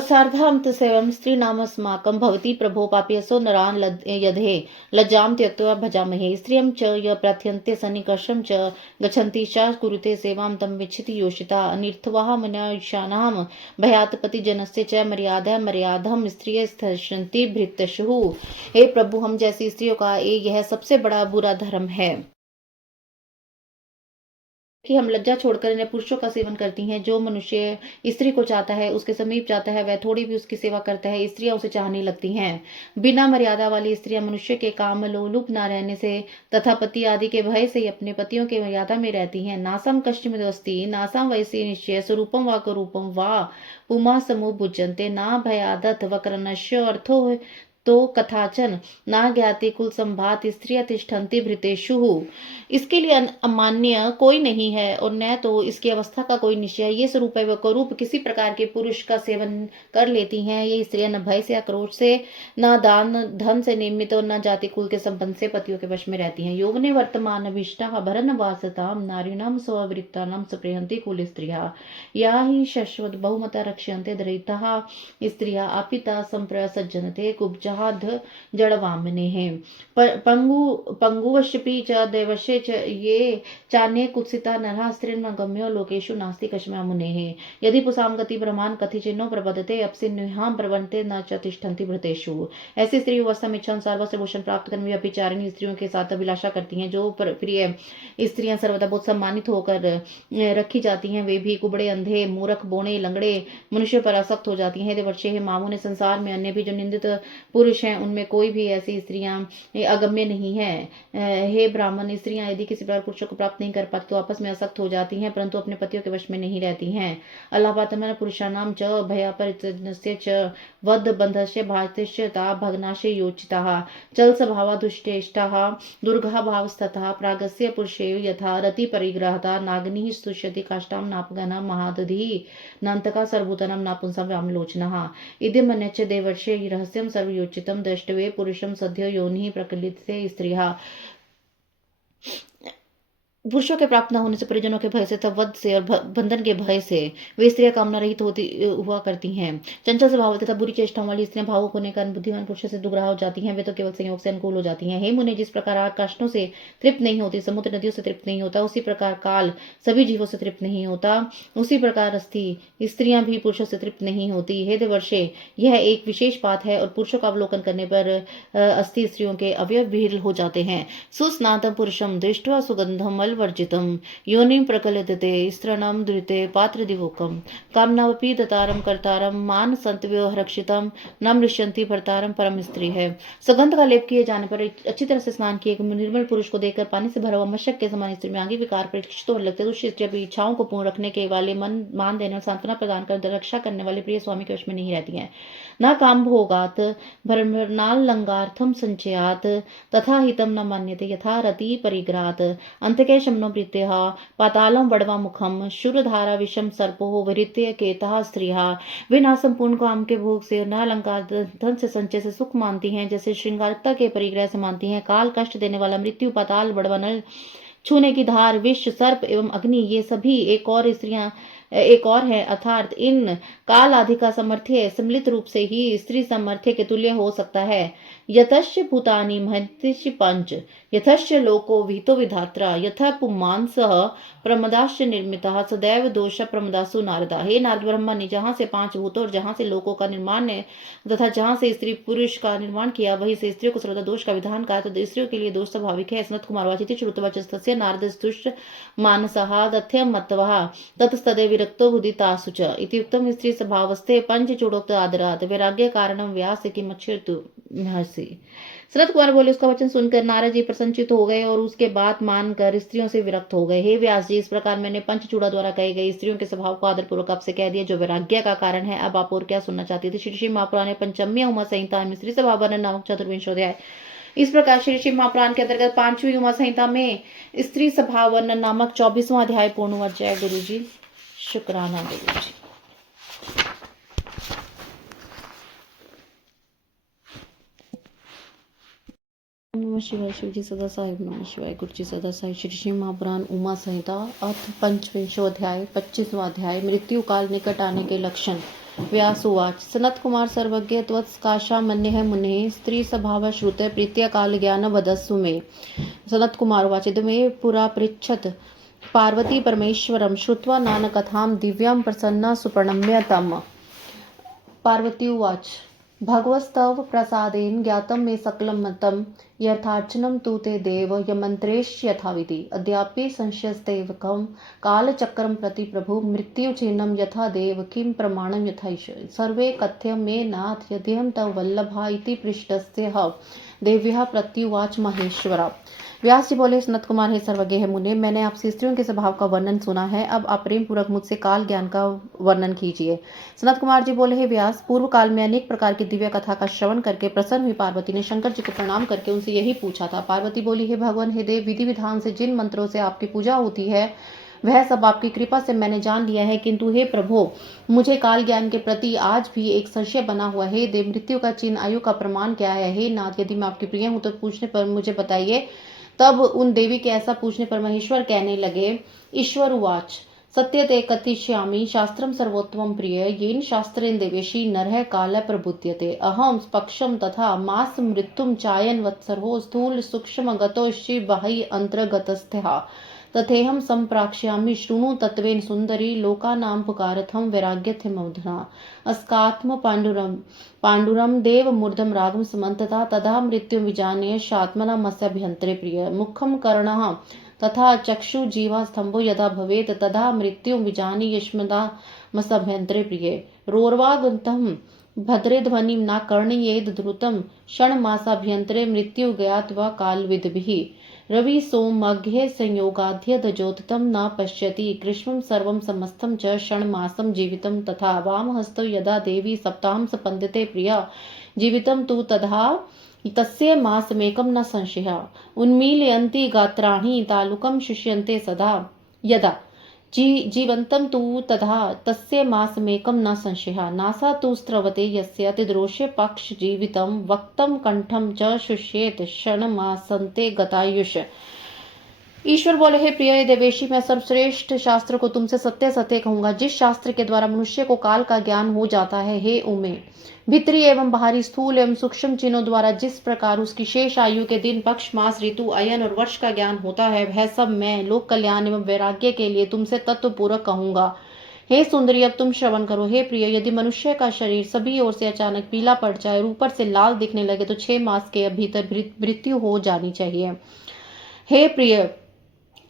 सार्धान्त सेवं स्त्रीणामस्माकं भवति प्रभो पाप्यसो नरान् यधे लज्जां त्यक्त्वा भजामहे। स्त्रियं च य प्रार्थ्यन्ते सन्निकर्षं च गच्छन्ति च कुरुते सेवां तं विच्छिति योषिता अनिर्थवाः मनुष्याणां भयात् पतिजनस्य च मर्यादां स्त्रियः स्थशन्ति भृत्यशुः। हे प्रभु, हम जैसी स्त्रियों का यह सबसे बड़ा बुरा धर्म है कि हम लज्जा छोड़कर अन्य पुरुषों का सेवन करती हैं। जो मनुष्य स्त्री को चाहता है, उसके समीप जाता है, वह थोड़ी भी उसकी सेवा करता है, स्त्रियां उसे चाहने लगती हैं। बिना मर्यादा वाली स्त्रियां मनुष्य के काम लोलुप न रहने से तथा पति आदि के भय से ही अपने पतियों के मर्यादा में रहती हैं। नासम कष्टमिदोस्ति नासम वैसी निश्चय स्वरूपम व करूपम वा पुमा समूह भुजन्ते ना भयादत वक्रनश्य अर्थो तो कथाचन ना ज्ञाति कुल संभात स्त्रिय तिष्ठन्ति भृतेषु। इसके लिए अमान्य कोई नहीं है और न तो इसकी अवस्था का कोई निश्चय। ये स्वरूप व करूप किसी प्रकार के पुरुष का सेवन कर लेती हैं। ये स्त्रियां न भय से, आक्रोश से, न दान धन से निमित्त और न जाति कुल के संबंध से पतियों के वश में रहती हैं। योग ने वर्तमान अभिष्टा भरन वासताम नारीणाम स्ववृत्तानाम सप्रियंती कुल स्त्रिया या ही शश्वत बहुमता रक्ष्यन्ते दरिता स्त्रिया आपिता संप्रसज्जनते कुब्जा पश्चाद् जडवामनेः पंगुवशपि च देवशे च ये चान्ये कुत्सिता नरः स्त्रीर्नगम्यो लोकेषु नास्ति कश्मः मुनेः यदि पुंसां गति ब्रह्मान् कथिचिन्नो प्रबदते अपसिन्नुहां प्रवन्ते न च तिष्ठन्ति भृतेषु। ऐसी स्त्री अवस्था में इच्छा अनुसार वस्त्र भूषण प्राप्त करने में व्यभिचारिणी स्त्रियों के साथ अभिलाषा करती हैं। जो प्रिय स्त्रियां सर्वदा बहुत सम्मानित होकर रखी जाती हैं, वे भी कुबड़े, अंधे, मूर्ख, बोने, लंगड़े मनुष्य पर आसक्त हो जाती हैं। देवर्षि हे मामू ने संसार में अन्य भी जो निंदित पुरुष हैं, उनमें कोई भी ऐसी स्त्रियां अगम्य नहीं है। हे ब्राह्मण, स्त्रियां यदि किसी प्रकार पुरुषों को प्राप्त नहीं कर पाती तो आपस में आसक्त हो जाती हैं, परंतु अपने पतियों के वश में नहीं रहती हैं। अल्लापातमन पुरुषाणाम च भयापरित्यजनस्य च वध बंधस्य भातिश्च ता भग्नाशे योचिताः चल स्वभावा दुष्टेष्टाः दुर्गा भावस्थतः प्रागस्य पुरुषे यथा रति परिग्रहता नाग्निः स्तुष्यति काष्ठां नापगनः महादधिः नन्तका सर्वभूतानां नापुंसां व्यामलोचनः इदमन्यच्च देवर्षे रहस्यं सर्वयोचितं द्रष्टवे पुरुषं सद्यो योनिः प्रकलिते स्त्रियः। पुरुषों के प्राप्त न होने से, परिजनों के भय से, तब वध से और बंधन के भय से वे स्त्रियां कामना रहित होती हुआ करती हैं। चंचल स्वभाव तथा बुरी चेष्टाओं वाली स्त्रियां भावुक होने के कारण बुद्धिमान पुरुषों से दुग्राह हो जाती हैं। वे तो केवल संयोग से अनुकूल हो जाती हैं। हे मुने, जिस प्रकार आग काष्ठों से तृप्त नहीं होती, समुद्र नदियों से तृप्त नहीं होता, उसी प्रकार काल सभी जीवों से तृप्त नहीं होता, उसी प्रकार स्त्रियां भी पुरुषों से तृप्त नहीं होती। हे देवर्षे, यह एक विशेष बात है और पुरुषों का अवलोकन करने पर अस्थि स्त्रियों के अवयव विहीन हो जाते हैं। सुस्नातम पुरुषम दृष्ट्वा सुगंधम वर्जितम योनिं प्रकलिते स्त्रनम धृते पात्र दिवोकम कामनावपि दतारम कर्तारम मान संतव्यो रक्षितम न मृष्यंति भर्तारम परम स्त्री है। सुगंध का लेप किए जाने पर अच्छी तरह से स्नान किए निर्मल पुरुष को देखकर पानी से भरा हुआ मशक के समान स्त्री में आगे विकार परीक्षित होने लगते। दूसरी स्त्री अपनी इच्छाओं को पूर्ण रखने के वाले, मन मान देने और सांत्वना प्रदान कर रक्षा करने वाले प्रिय स्वामी के वश में नहीं रहती है। न काम भोगात भरनाल लंगार्थम संचयात तथा हितम न मान्यते यथा रति परिग्रात अंतके शमनो प्रीत्यः पातालम वडवा मुखम शुरधारा विषम सर्पो वृत्य केतः स्त्रियः। वे ना संपूर्ण काम के भोग से, न अलंकार धन से, संचय से सुख मानती हैं, जैसे श्रृंगारकता के परिग्रह से मानती हैं। काल, कष्ट देने वाला मृत्यु, पाताल, वडवा, नल, छूने की धार, विष, सर्प एवं अग्नि, ये सभी एक और है, अर्थात इन काल आदि का सामर्थ्य सम्मिलित रूप से ही स्त्री सामर्थ्य के तुल्य हो सकता है। यतश्च भूतानि महतिश्च पंच यतश्च लोको विहितो विधात्रा यथा पुमांसः प्रमदाश्च निर्मितः सदैव दोष प्रमदासु नारदा। हे नारद ब्रह्मा ने जहाँ से 5 भूतों और जहाँ से लोकों का निर्माण तथा जहाँ से स्त्री पुरुष का निर्माण किया, वही से स्त्रियों को सर्वदा दोष का विधान कहा, तो स्त्रियों के लिए दोष स्वाभाविक है। सनत कुमार वाचिति श्रुतवचस्तस्य नारद स्तुष्ट मानसः तथ्यं मत्वः ततस्तदे विरक्तो बुद्धितासु च इति उक्तम। स्त्री स्वभावस्थे पंचचूड़ोक्त आदरात् वैराग्य कारणम व्यास किमच्छितु महर्षि। सनत कुमार बोले, उसका वचन सुनकर नारद जी प्रसन्नचित हो गए और उसके बात मानकर स्त्रियों से विरक्त हो गए। हे व्यास जी, इस प्रकार मैंने पंचचूड़ा द्वारा कहे गए स्त्रियों के स्वभाव को आदरपूर्वक आपसे कह दिया, जो वैराग्य का कारण है। अब आप और क्या सुनना चाहती थी? श्री महापुराण ने पंचम्य उमा संहिता में स्त्री स्वभाव वर्णन नामक 4वां अध्याय। इस प्रकार श्री महापुराण के अंतर्गत 5वीं उमा संहिता में स्त्री स्वभाव वर्णन नामक 24वां अध्याय पूर्ण हुआ। जय गुरु जी, शुक्राना गुरु जी। नमः शिवाय। शिव जी सदा साहिब। नमः शिवाय। गुरु जी सदा साहिब। श्री महापुराण उमा संहिता अर्थ 5वां अध्याय 25वां अध्याय मृत्यु काल निकट आने के लक्षण। व्यास उवाच। सनत कुमार सर्वज्ञ त्वत्काशा मन्यः मुनेः स्त्री स्वभाव श्रुते प्रीत्या काल ज्ञान वदस्सु मे। सनत कुमार उवाच। इदमे पुरा पृच्छत पार्वती परमेश्वरं श्रुत्वा नानकथां दिव्यां प्रसन्ना सुप्रणम्य तम्। पार्वती उवाच। भगवस्तव प्रसादेन ज्ञातं मे सकलं मतं यथार्चनं तु ते देव यमन्त्रेश्च यथाविधि। अद्यापि संशयस्तेवकं कालचक्रं प्रति प्रभु मृत्युचिह्नं यथा देव किं प्रमाणं यथाईश। सर्वे कथ्यं मे नाथ यद्यहं तव वल्लभा इति पृष्टस्य देव्यः प्रत्युवाच महेश्वरा। व्यास जी बोले, सनत कुमार हे सर्वज्ञ है मुने, मैंने आपसे स्त्रियों के स्वभाव का वर्णन सुना है। अब आप प्रेम पूर्वक मुझसे काल ज्ञान का वर्णन कीजिए। सनत कुमार जी बोले, हे व्यास, पूर्व काल में अनेक प्रकार की दिव्य कथा का श्रवण करके प्रसन्न हुई पार्वती ने शंकर जी को प्रणाम करके उनसे यही पूछा था। पार्वती बोली, हे भगवान, हे देव, विधि विधान से जिन मंत्रों से आपकी पूजा होती है वह सब आपकी कृपा से मैंने जान लिया है, किंतु हे प्रभु, मुझे काल ज्ञान के प्रति आज भी एक संशय बना हुआ है। देव, मृत्यु का चिन्ह, आयु का प्रमाण क्या है? हे नाथ, यदि मैं आपकी प्रिय हूं तो पूछने पर मुझे बताइए। तब उन देवी के ऐसा पूछने पर महेश्वर कहने लगे। ईश्वर उवाच। सत्यते कथिष्यामि शास्त्रं सर्वोत्तमं प्रिय येन शास्त्रेण देवेशी नरः कालः प्रबुध्यते अहं पक्षं तथा मास मृत्युं चायन वत्सरो स्थूल सूक्ष्म गतोश्चि बाह्य अंतर्गतस्थः तथेहं संप्राक्ष्यामि शृणु तत्वेन सुंदरी लोकानां पुकारथं वैराग्यथमधुना अस्कात्म पाण्डुरं देव मूर्धं रागं समन्तता तदा मृत्युं विजानीय शात्मना मस्याभ्यन्तरे प्रिय मुखं कर्णः तथा चक्षु जीवा स्तंभो यदा भवेत् तदा मृत्युं विजानी यश्मदा मसभ्यन्तरे प्रिये रोर्वागुन्तम् भद्रे ध्वनिं न कर्णयेद द्रुतं क्षणमासाभ्यन्तरे मृत्यु ज्ञात्वा कालविद्भिः रवि सोमघ्ये संयोगाध्यद ज्योतितं न पश्यति कृष्णं सर्वं समस्तं च क्षणमासं जीवितं तथा वामहस्तौ यदा देवी सप्ताहं स्पन्दते प्रिया जीवितं तु तथा तस्य मासमेकं न संशयः उन्मीलयन्ति गात्राणि तालुकं शुष्यन्ते सदा यदा जीवन्तं तु तथा तस्य मासमेकं न संशयः नासा तु स्रवते यस्य तिद्रोषे पक्ष जीवितं वक्तं कंठं च शुष्येत क्षणमासन्ते गतायुष। ईश्वर बोले, हे प्रिय देवेशी, मैं सर्वश्रेष्ठ शास्त्र को तुमसे सत्य सत्य कहूंगा, जिस शास्त्र के द्वारा मनुष्य को काल का ज्ञान हो जाता है। हे उमे, भीतरी एवं बाहरी स्थूल एवं सूक्ष्म चिन्हों द्वारा जिस प्रकार उसकी शेष आयु के दिन, पक्ष, मास, ऋतु, अयन और वर्ष का ज्ञान होता है, वह सब मैं लोक कल्याण एवं वैराग्य के लिए तुमसे तत्वपूर्वक कहूंगा। हे सुंदरी, अब तुम श्रवण करो। हे प्रिय, यदि मनुष्य का शरीर सभी ओर से अचानक पीला पड़ जाए और ऊपर से लाल दिखने लगे तो 6 मास के भीतर मृत्यु हो जानी चाहिए। हे प्रिय,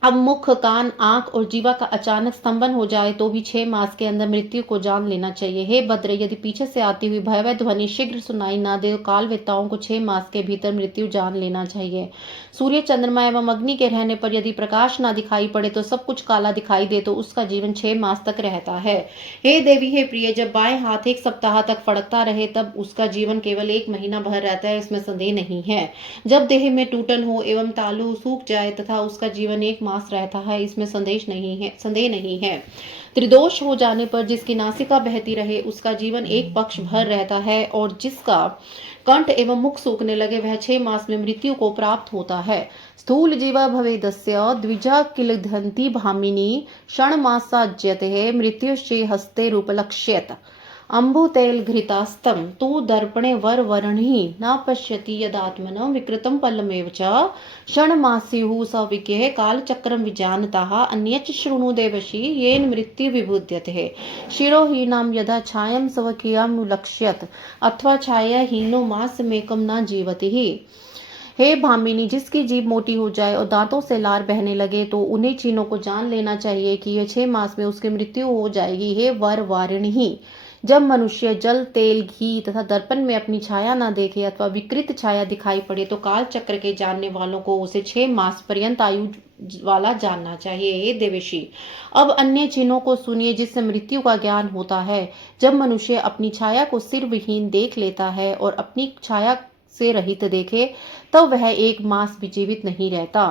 अब मुख, कान, आंख और जीवा का अचानक स्तंभन हो जाए तो भी 6 मास के अंदर मृत्यु को जान लेना चाहिए। हे भद्रे, यदि पीछे से आती हुई भयावह ध्वनि शीघ्र सुनाई ना दे तो काल वेत्ताओं को 6 मास के भीतर मृत्यु जान लेना चाहिए। सूर्य, चंद्रमा एवं अग्नि के रहने पर यदि प्रकाश ना दिखाई पड़े तो सब कुछ काला दिखाई दे तो उसका जीवन 6 मास तक रहता है। हे देवी, हे प्रिय, जब बाएं हाथ 1 सप्ताह तक फड़कता रहे तब उसका जीवन केवल 1 महीना भर रहता है, इसमें संदेह नहीं है। जब देह में टूटन हो एवं तालु सूख जाए तथा उसका जीवन 1 मास रहता है, इसमें संदेह नहीं है। त्रिदोष हो जाने पर जिसकी नासिका बहती रहे उसका जीवन 1 पक्ष भर रहता है और जिसका कंठ एवं मुख सूखने लगे वह 6 मास में मृत्यु को प्राप्त होता है। स्थूल जीवा भवेदस्य द्विजा किलधन्ति भामिनी क्षणमासाज्यते मृत्युश्चे हस्ते रूपलक्ष्यत अम्बुतैल घृतास्तं तु दर्पणे वरवर्णि न पश्यति यदात्मनं विकृतं फलमेव च क्षणमास्युः स विज्ञः कालचक्रं विजानतः अन्यच्च शृणु देवशी येन मृत्यु विबुध्यते शिरोहीनां यदा छायां स्वकीयामुलक्ष्यत अथवा छायाहीनो मासमेकं न जीवति। हे भामिनी, जिसकी जीभ मोटी हो जाए और दांतों से लार बहने लगे तो उन्हें चिन्हों को जान लेना चाहिए कि यह 6 मास में उसकी मृत्यु हो जाएगी। हे वर वारिणी, जब मनुष्य जल, तेल, घी तथा दर्पण में अपनी छाया न देखे अथवा विकृत छाया दिखाई पड़े तो काल चक्र के जानने वालों को उसे 6 मास पर्यंत आयु वाला जानना चाहिए। हे देवेशी, अब अन्य चिन्हों को सुनिए जिससे मृत्यु का ज्ञान होता है। जब मनुष्य अपनी छाया को सिर विहीन देख लेता है और अपनी छाया से रहित देखे तो वह 1 मास भी जीवित नहीं रहता।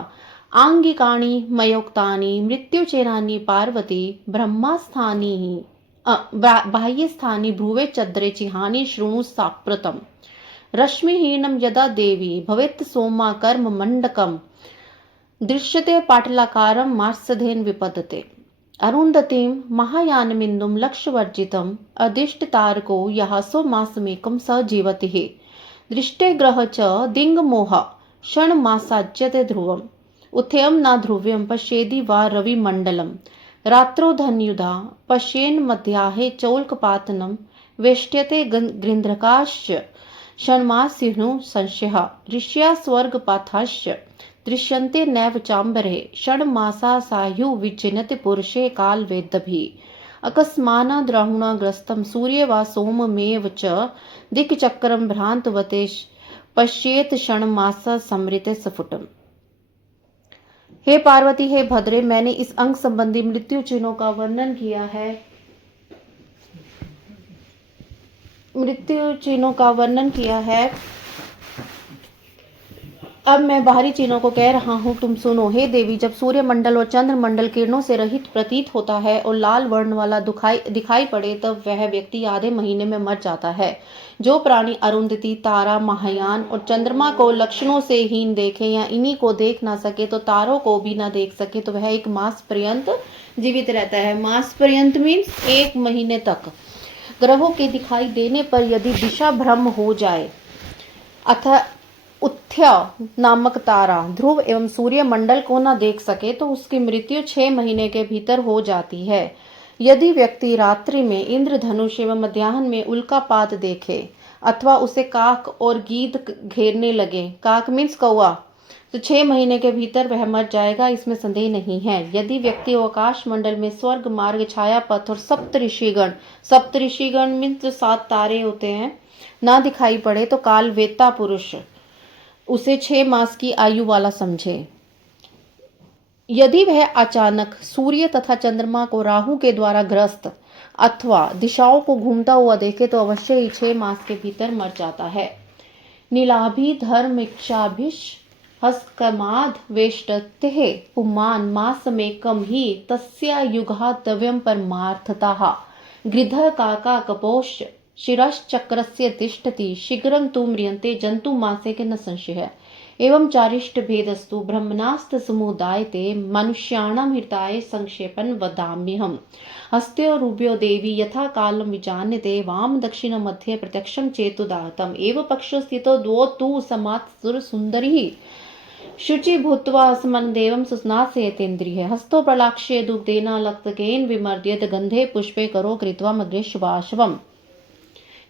आंगिकाणी मयोक्तानि मृत्यु चेरानी पार्वती ब्रह्मास्थानी बाह्य स्थानी भ्रुवे चद्रे चिहानी शृणु साप्रतम रश्मिहीनम यदा देवी भवेत् सोमा कर्म मंडकम दृश्यते पाटलाकारम मार्सधेन विपदते अरुंधतीम महायानमिन्दुम लक्ष्यवर्जितम अदिष्ट तारको यहासो मासमेकम स जीवतिः दृष्टे ग्रह च दिंग मोह क्षण मासाज्यते ध्रुवम उथयम न ध्रुव्यम पश्येदि वा रवि मंडलम रात्रो धन्युधा पश्येन मध्याहे चौल्कपातनम वेष्ट्यते गृध्रकाश्च षण्मास्युः संशयः ऋष्या स्वर्गपाथाश्च दृश्यन्ते नैव चाम्बरे षण्मासा सायु विचिनति पुरुषे कालवेदभिः अकस्मान्द्रहुणग्रस्तं सूर्ये वा सोममेव च दिक्चक्रं भ्रान्तवते पश्येत षण्मासा समृते स्फुटम्। हे पार्वती, हे भद्रे, मैंने इस अंग संबंधी मृत्यु चिन्हों का वर्णन किया है। अब मैं बाहरी चीनों को कह रहा हूँ, तुम सुनो। हे देवी, जब सूर्य मंडल और चंद्र मंडल किरणों से रहित प्रतीत होता है और लाल वर्ण वाला दिखाई पड़े, तब वह व्यक्ति आधे महीने में मर जाता है। जो प्राणी अरुंधति, तारा, महायान और चंद्रमा को लक्षणों से हीन देखे या इन्हीं को देख ना सके तो तारों को भी ना देख सके, तो वह एक मास पर्यंत जीवित रहता है। मास पर्यंत मीन्स 1 महीने तक। ग्रहों के दिखाई देने पर यदि दिशा भ्रम हो जाए अथवा उत्थ्य नामक तारा ध्रुव एवं सूर्य मंडल को न देख सके, तो उसकी मृत्यु 6 महीने के भीतर हो जाती है। यदि व्यक्ति रात्रि में इंद्रधनुष एवं मध्याह्न में उल्कापात देखे अथवा उसे काक और गीद घेरने लगे, काक मीन्स कौआ, तो 6 महीने के भीतर वह मर जाएगा, इसमें संदेह नहीं है। यदि व्यक्ति आकाश मंडल में स्वर्ग मार्ग, छाया पथ और सप्तऋषिगण मीन्स 7 तारे होते हैं, ना दिखाई पड़े, तो काल वेत्ता पुरुष उसे 6 मास की आयु वाला समझे। यदि वह अचानक सूर्य तथा चंद्रमा को राहु के द्वारा ग्रस्त अथवा दिशाओं को घूमता हुआ देखे, तो अवश्य ही 6 मास के भीतर मर जाता है। नीलाभि धर्मिक्षाभिष हस्कमाद वेष्टते पुमान मासमेकम ही तस्या युगातव्यम परमार्थतः गृध काका कपोष शिरश्चक्रस्य तिष्ठति शीघ्रं तु म्रियन्ते जन्तु मासे के न संशय। एवं चारिष्ट भेदस्तु ब्रह्मणास्त समुदायते मनुष्याणां हिताय संक्षेपन वदाम्यहम्। हस्त्यो रूप्यो देवी यथा कालं विजान्यते वाम दक्षिण मध्ये प्रत्यक्षं चेतुदातम् एव पक्षो स्थितो द्वौ तु समात्सुर सुंदरी शुचि भूत्वा समनदेवं सुस्नासेतेन्द्रिय हस्तो प्रलाक्ष्य दुग्धेन लक्तकेन विमर्द्यत गंधे पुष्पे करो कृत्वा मग्रे शुभाशवम्।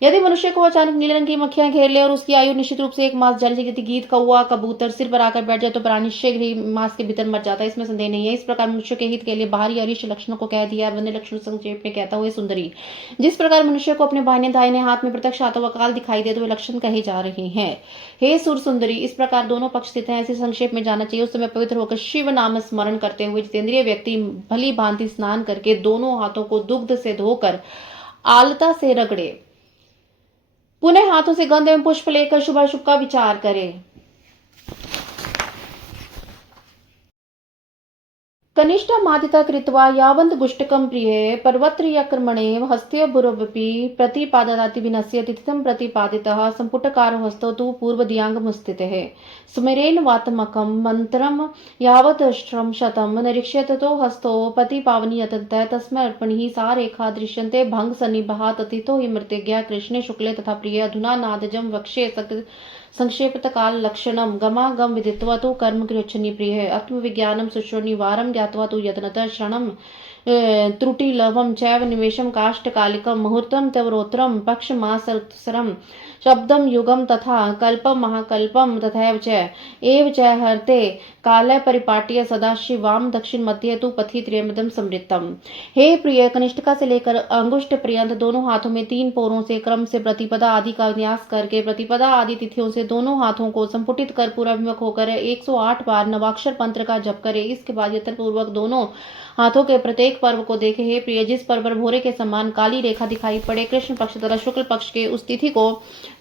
यदि मनुष्य को अचानक नीले रंग की मक्खियां घेर ले और उसकी आयु निश्चित रूप से 1 मास जारी से, यदि गीत, कौआ, कबूतर सिर पर आकर बैठ जाए, तो प्राणी शीघ्र ही मास के भीतर मर जाता है, इसमें संदेह नहीं है। इस प्रकार मनुष्य के हित के लिए बाहरी अरिष्ट लक्षणों को कह दिया। वन्य लक्षण संक्षेप में कहता हुए सुंदरी, जिस प्रकार मनुष्य को अपने बाहिने दाहिने हाथ में प्रत्यक्ष आता हुआ काल दिखाई दे, तो वे लक्षण कहे जा रहे हैं। हे सुर सुंदरी, इस प्रकार दोनों पक्ष स्थित हैं, ऐसे संक्षेप में जाना चाहिए। उस समय पवित्र होकर शिव नाम स्मरण करते हुए जितेंद्रिय व्यक्ति भली भांति स्नान करके दोनों हाथों को दुग्ध से धोकर आलता से रगड़े, पुनः हाथों से गंध एवं पुष्प लेकर शुभाशुभ का विचार करे। कनिष्ठमादिता कृत्वा यावन्त गुष्टकं प्रिये पर्वत्रयक्रमणे हस्त्यबुरवपि प्रतिपादनाति विनश्य तिथितं प्रतिपादितः संपुटकारो हस्तो तु पूर्वदियाङ्गमुस्थितः स्मरेण वातमकं मन्त्रं यावत् शतं निरीक्ष्य ततो हस्तो प्रतिपावनी यतः तस्मै अर्पणिः सा रेखा दृश्यन्ते भंग सन्निभः तथितो हि मृत्यज्ञा कृष्णे शुक्ले तथा प्रिय अधुना नादजं वक्ष्ये संक्षेपत काल लक्षणम गमागम विदित्वा तो कर्म गृहच्छन्नी प्रिय आत्मविज्ञानम सुश्रोणि वारम ज्ञात्वा तो यत्नतः क्षणम त्रुटिलवम चैव निवेशम काष्ठकालिकम मुहूर्तम तवरोत्रम पक्षमासरम शब्दम युगम तथा कल्पम महाकल्पम तथैव च एव च हर्ते काले परिपाट्य सदाशिवाम दक्षिण मध्य तु पथि त्र्यमदम समृतम। हे प्रिय, कनिष्ठिका से लेकर अंगुष्ठ पर्यंत दोनों हाथों में 3 पोरों से क्रम से प्रतिपदा आदि का विन्यास करके प्रतिपदा आदि तिथियों से दोनों हाथों को संपुटित कर पूर्वाभिमुख होकर 108 बार नवाक्षर मंत्र का जप करे। इसके बाद यत्न पूर्वक दोनों हाथों के प्रत्येक पर्व को देखे। हे प्रिय, जिस पर्व पर भोरे के समान काली रेखा दिखाई पड़े, कृष्ण पक्ष तथा शुक्ल पक्ष के उस तिथि को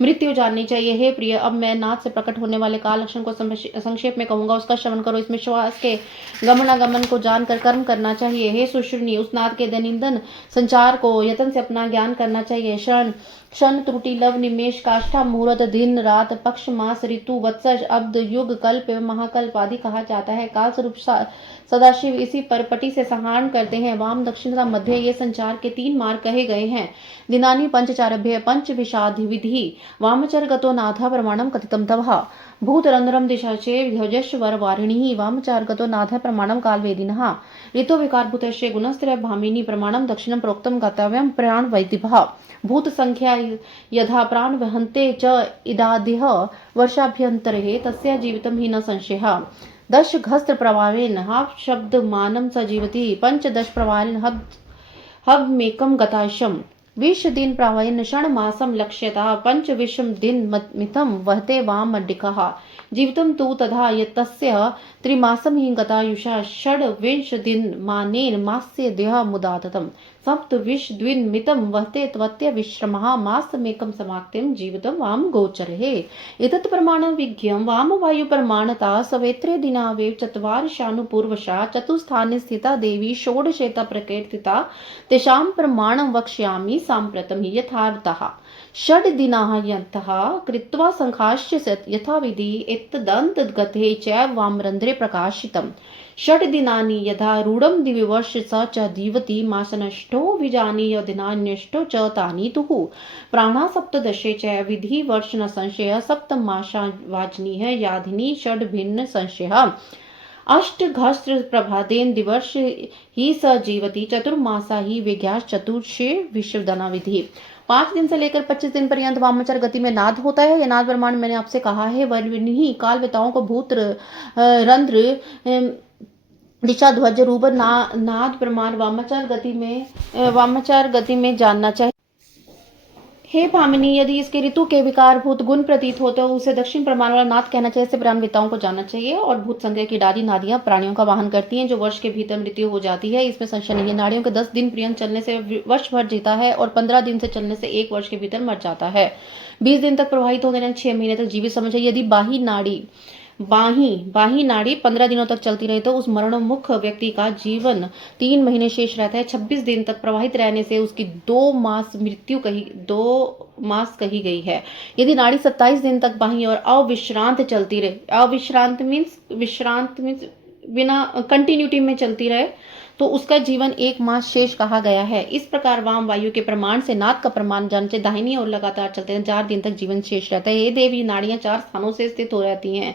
मृत्यु जाननी चाहिए। हे प्रिय, अब मैं नाथ से प्रकट होने वाले काल लक्षण को संक्षेप में कहूंगा, उसका श्रवण करो। इसमें श्वास के गमनागमन को जानकर कर्म करना चाहिए। हे सुश्रुणी, उस नाथ के दैनंदिन संचार को यत्न से अपना ज्ञान करना चाहिए। क्षण त्रुटि लव निमेश काष्ठा मुहूर्त दिन रात पक्ष मास ऋतु वत्सर अब्द युग कल्प एवं महाकल्प आदि कहा जाता है। काल स्वरूप सदाशिव इसी परपटी से संहारण करते हैं। वाम दक्षिण तथा मध्य ये संचार के 3 मार्ग कहे गए हैं। दिनानि पंचचारभ्य पंच विषाधि विधि वामचर गतो नाथा प्रमाणम कथितम तवः भूतरंध्रम दिशा चे ध्वजस्वर वारिणी वामचार गतो नाथ प्रमाणम कालवेदिनः ऋतो विकार भूतस्य गुणस्त्र भामिनी प्रमाणम दक्षिणम प्रोक्तम गतव्यम प्राण वैदिभः भूत संख्या यथा प्राण वहन्ते च इदादिह वर्षाभ्यंतरे तस्य जीवितम ही न संशयः 10 घस्त्र प्रभावेन हाप शब्द मानम स जीवति 5 प्रभावेन हब्मेकम गताशम 20 दिन प्रभावेन क्षण मासम लक्ष्यतः 25 दिन मितम वहते वाम मड्डिकः जीवितम तु तथा यतस्य त्रिमासम ही गतायुषा 26 दिन मानेन मास्य देह मुदाततम सप्तविंशद्विन्मितं वहते त्वत्य विश्रमः मासमेकं समाप्तिं जीवितं वाम गोचरे। एतत् प्रमाणं विज्ञं वामवायुप्रमाणता सवेत्रे दिनावेव चत्वारशानुपूर्वशा चतुस्थाने स्थिता देवी षोडशेता प्रकीर्तिता तेषां प्रमाणं वक्ष्यामि साम्प्रतं हि यथार्थः। षड्दिनाः यन्तः कृत्वा संखाश्च यथाविधि एतदन्तगते च वामरन्ध्रे प्रकाशितम्। षड्दिनानि यथा रूढं दिविवर्ष स च जीवति मासनष्टो विजानीय दिनान्यष्टो च तानि तुः प्राणा सप्तदशे च विधि वर्ष न संशय सप्तमासा वाजनीय याधिनी षड्भिन्न संशयः अष्टघस्त्र प्रभादेन दिवर्ष ही स जीवति चतुर्मासा ही विज्ञास चतुर्षे विश्वदना विधि। 5 दिन से लेकर 25 दिन पर्यंत वामाचार गति में नाद होता है। यह नाद प्रमाण मैंने आपसे कहा है। वही काल वेताओं को भूत रंध्र दिशा ध्वज रूप नाद प्रमाण वामाचार गति में जानना चाहिए। हे भामिनी, यदि इसके ऋतु के विकारभूत गुण प्रतीत हो तो उसे दक्षिण प्रमाण वाला नाद कहना चाहिए। इससे ब्राह्मणताओं को जानना चाहिए। और भूत संग्रह की डाली नादियां प्राणियों का वाहन करती हैं जो वर्ष के भीतर मृत्यु हो जाती है, इसमें संशय नहीं है। नाड़ियों के 10 दिन पर्यंत चलने से वर्ष भर जीता है और 15 दिन से चलने से 1 वर्ष के भीतर मर जाता है। 20 दिन तक प्रवाहित होने यानी 6 महीने तक जीवित समझे। यदि बाही नाड़ी 15 दिनों तक चलती रहे तो उस मरणोन्मुख व्यक्ति का जीवन 3 महीने शेष रहता है। 26 दिन तक प्रवाहित रहने से उसकी 2 मास कही गई है। यदि नाड़ी 27 दिन तक बाही और अविश्रांत चलती रहे, अविश्रांत मीन्स बिना कंटिन्यूटी में चलती रहे, तो उसका जीवन 1 मास शेष कहा गया है। इस प्रकार वाम वायु के प्रमाण से नाद का प्रमाण जानते दाहिनी और लगातार चलते हैं 4 दिन तक जीवन शेष रहता है। ये देवी नाड़ियां 4 स्थानों से स्थित हो रहती हैं।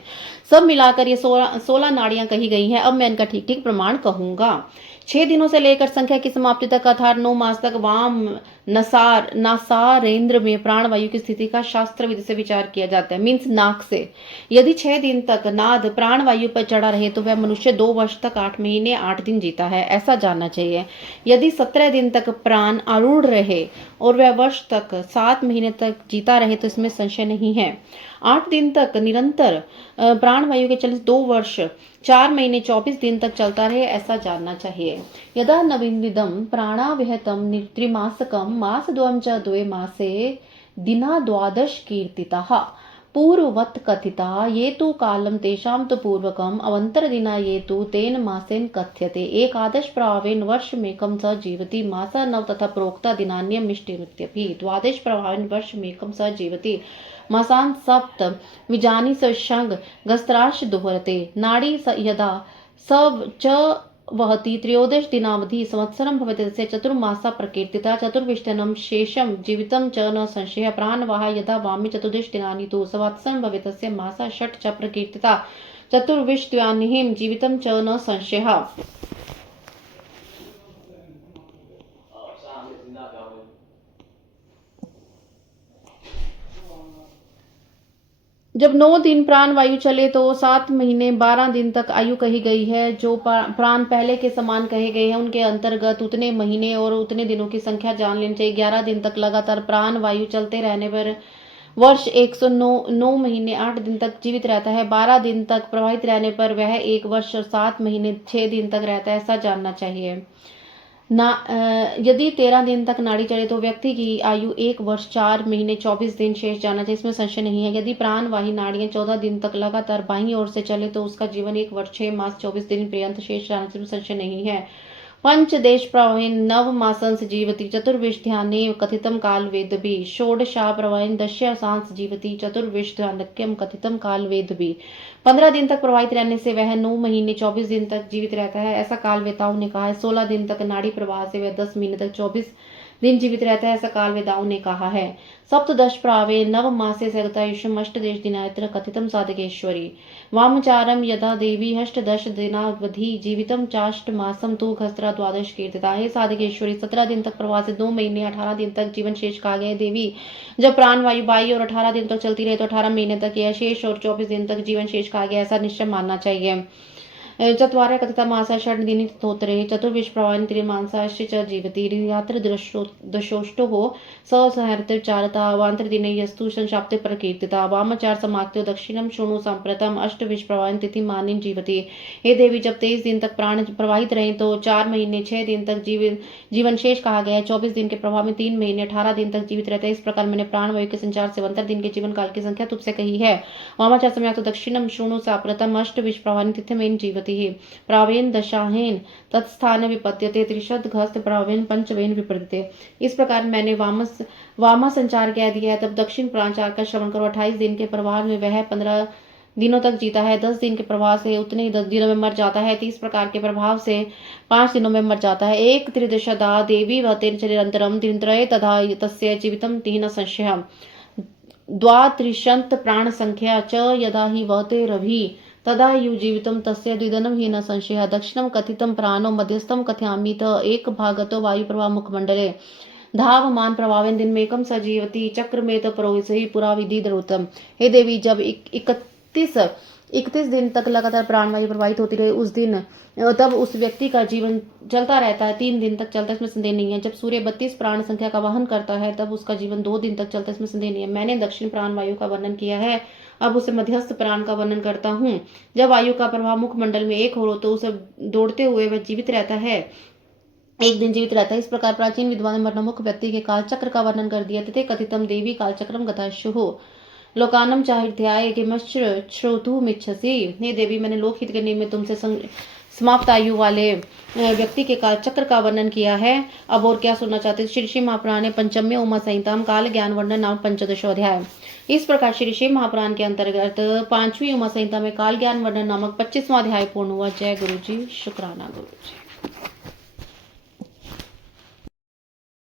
सब मिलाकर ये 16 नाड़ियां कही गई हैं। अब मैं इनका ठीक ठीक प्रमाण कहूंगा। 6 दिनों से लेकर संख्या की समाप्ति तक अर्थात 9 मास तक वाम नासारेंद्र में प्राण वायु की स्थिति का शास्त्र विधि से विचार किया जाता है, मीन्स नाक से। यदि 6 दिन तक नाद प्राण वायु पर चढ़ा रहे तो वह मनुष्य 2 वर्ष तक 8 महीने 8 दिन जीता है, ऐसा जानना चाहिए। यदि 17 दिन तक प्राण आरूढ़ रहे और वह वर्ष तक 7 महीने तक जीता रहे तो इसमें संशय नहीं है। 8 दिन तक निरंतर प्राण वायु के चलित 2 वर्ष 4 महीने 24 दिन तक चलता रहे, ऐसा जानना चाहिए। यदा नवीनिदं प्राणाविहतं त्रिमासकं मासद्वयं च 2 मासे दिना 12 कीर्तिताः पूर्ववत् कथिता ये तु कालं तेषां तु पूर्वकम् अवन्तरदिना ये तु तेन मासेन कथ्यते। एकादश प्रभावेन वर्षमेकं स जीवति मासा 9 तथा प्रोक्ता दिनान्यमिष्टिमित्यपि। 12 प्रभावेन वर्षमेकं स जीवति मासान् 7 विजानि सशंग गस्त्राश दोहरते। नाड़ी यदा स च वहति 13 दिनावधि संवत्सरं भवति तस्य चतुर्मासा प्रकीर्तिता चतुर्विंशतिनं शेषं जीवितं च न संशयः। प्राणवाह यदा वामि 14 दिनानि तु संवत्सरं भवेत् तस्य मासा 6 च प्रकीर्तिता चतुर्विंशत्यानिं जीवितं च न संशयः। जब 9 दिन प्राण वायु चले तो 7 महीने 12 दिन तक आयु कही गई है। जो प्राण पहले के समान कहे गए हैं उनके अंतर्गत उतने महीने और उतने दिनों की संख्या जान लेनी चाहिए। 11 दिन तक लगातार प्राण वायु चलते रहने पर वर्ष 109 महीने 8 दिन तक जीवित रहता है। 12 दिन तक प्रवाहित रहने पर वह 1 वर्ष और 7 महीने 6 दिन तक रहता है, ऐसा जानना चाहिए। यदि 13 दिन तक नाड़ी चले तो व्यक्ति की आयु 1 वर्ष 4 महीने 24 दिन शेष जाना चाहिए, इसमें संशय नहीं है। यदि प्राणवाही नाड़ियां 14 दिन तक लगातार बाईं ओर से चले तो उसका जीवन 1 वर्ष 6 मास 24 दिन पर्यंत शेष जाना चाहिए, संशय नहीं है। पंचदेश प्रवाहेन 9 मासंस जीवति चतुर्विष्ठ्याने कथितं काल वेदभि। षोडशा प्रवाहेन दश्यासांस जीवति चतुर्विष्ठ्यानक्यम कथितं काल वेदभि। 15 दिन तक प्रवाहित रहने से वह 9 महीने 24 दिन तक जीवित रहता है, ऐसा काल वेताओं ने कहा है। 16 दिन तक नाड़ी प्रवाह से वह 10 महीने तक 24 दिन जीवित रहता है, ऐसा काल वेदाओं ने कहा है। सप्तदश प्रावे 9 मासे सगतायुषम अष्टदेश दिनायत्र कथितं साधकेश्वरी। वामचारम यदा देवी अष्टदश दिनावधि जीवितम चाष्ट मासम तु खस्त्रा 12 कीर्तिता। हे साधकेश्वरी, 17 दिन तक प्रवाह से 2 महीने 18 दिन तक जीवन शेष कहा गया। देवी जब प्राण वायु बाई और 18 दिन तक चलती रहे तो 18 महीने तक यह शेष और 24 दिन तक जीवन शेष कहा गया, ऐसा निश्चय मानना चाहिए। चत्वारः कथिता मासा षड्दिनी स्तोत्रे चतुर्विश्वप्रवाहिनी त्रिमांसाश्च च जीवति यात्र दशोष्टो स सहर्तचारता वान्तर्दिने यस्तु संशाप्ते प्रकीर्तिता वामाचार समाप्त्यो दक्षिणम शृणु सांप्रतम अष्टविश्वप्रवाहिनी तिथि मानिन जीवति। हे देवी, जब 23 दिन तक प्राण प्रवाहित रहे तो 4 महीने 6 दिन तक जीवन शेष कहा गया है। 24 दिन के प्रभाव में 3 महीने 18 दिन तक जीवित रहते हैं। इस प्रकार मैंने प्राण वायु के संचार से 72 दिन के जीवन काल की संख्या तुझसे कही है। वामाचार समय तो दक्षिणम शृणु साप्रतम अष्ट विश्व प्रवाहिनी तिथि में जीवति है। प्रावेन दशाहेन तत्स्थान विपत्यते त्रिशद घस्त प्रावेन पंचवेन विपरीते। इस प्रकार मैंने वामा संचार कह दिया है। तब दक्षिण प्राचार का श्रवण करो। 28 दिन के प्रभाव में वह 15 दिनों तक जीता है। 10 दिन के प्रभाव से उतने ही 10 दिनों में मर जाता है। 30 प्रकार के प्रभाव से 5 दिनों में मर जाता है। एक त्रिदशदा देवी व तिरचरिरंतरम तिरत्रये तथा तस्य जीवितम तीन संशय द्वात्रिशंत प्राण संख्या च यदा हि वहते रवि तदा यु जीवितम तस्य द्विदनम हि न संशय। दक्षिणम कथितम प्राणो मध्यस्थम कथयामि त एक भागतो वायु प्रवाह मुखमंडले धावमान प्रभावेन दिन में एकम सजीवती चक्र में तो परोसही पुरा विधि द्रुतम। हे देवी, जब 31 दिन तक लगातार प्राणवायु प्रवाहित होती रहे उस दिन तब उस व्यक्ति का जीवन चलता रहता है। 3 दिन तक चलता है, इसमें संदेह नहीं है। जब सूर्य 32 प्राण संख्या का वहन करता है तब उसका जीवन 2 दिन तक चलता है, इसमें संदेह नहीं है। मैंने दक्षिण प्राण वायु का वर्णन किया है, अब उसे मध्यस्थ प्राण का वर्णन करता हूँ। जब वायु का प्रभाव मुखमंडल में एक हो तो उसे दौड़ते हुए वह जीवित रहता है, एक दिन जीवित रहता है। इस प्रकार प्राचीन विद्वान ने मरणमुख व्यक्ति के काल चक्र का वर्णन कर दिया। तथे कथितम देवी काल चक्रम गताशुः लोकानम चाहिध्याय किमश्र श्रोतुमिच्छसि। हे देवी, मैंने लोकहित के निमित्त तुमसे समाप्त आयु वाले व्यक्ति के काल चक्र का वर्णन किया है। अब और क्या सुनना चाहते? श्री श्री महापुराण ने पंचम्य उमा संहिताम काल ज्ञान वर्णन नाम 15 अध्याय। इस प्रकार श्री श्री महापुराण के अंतर्गत 5वीं उमा संहिता में काल ज्ञान वर्णन नामक 25वां अध्याय पूर्ण हुआ। जय गुरु जी, शुक्राना गुरु जी।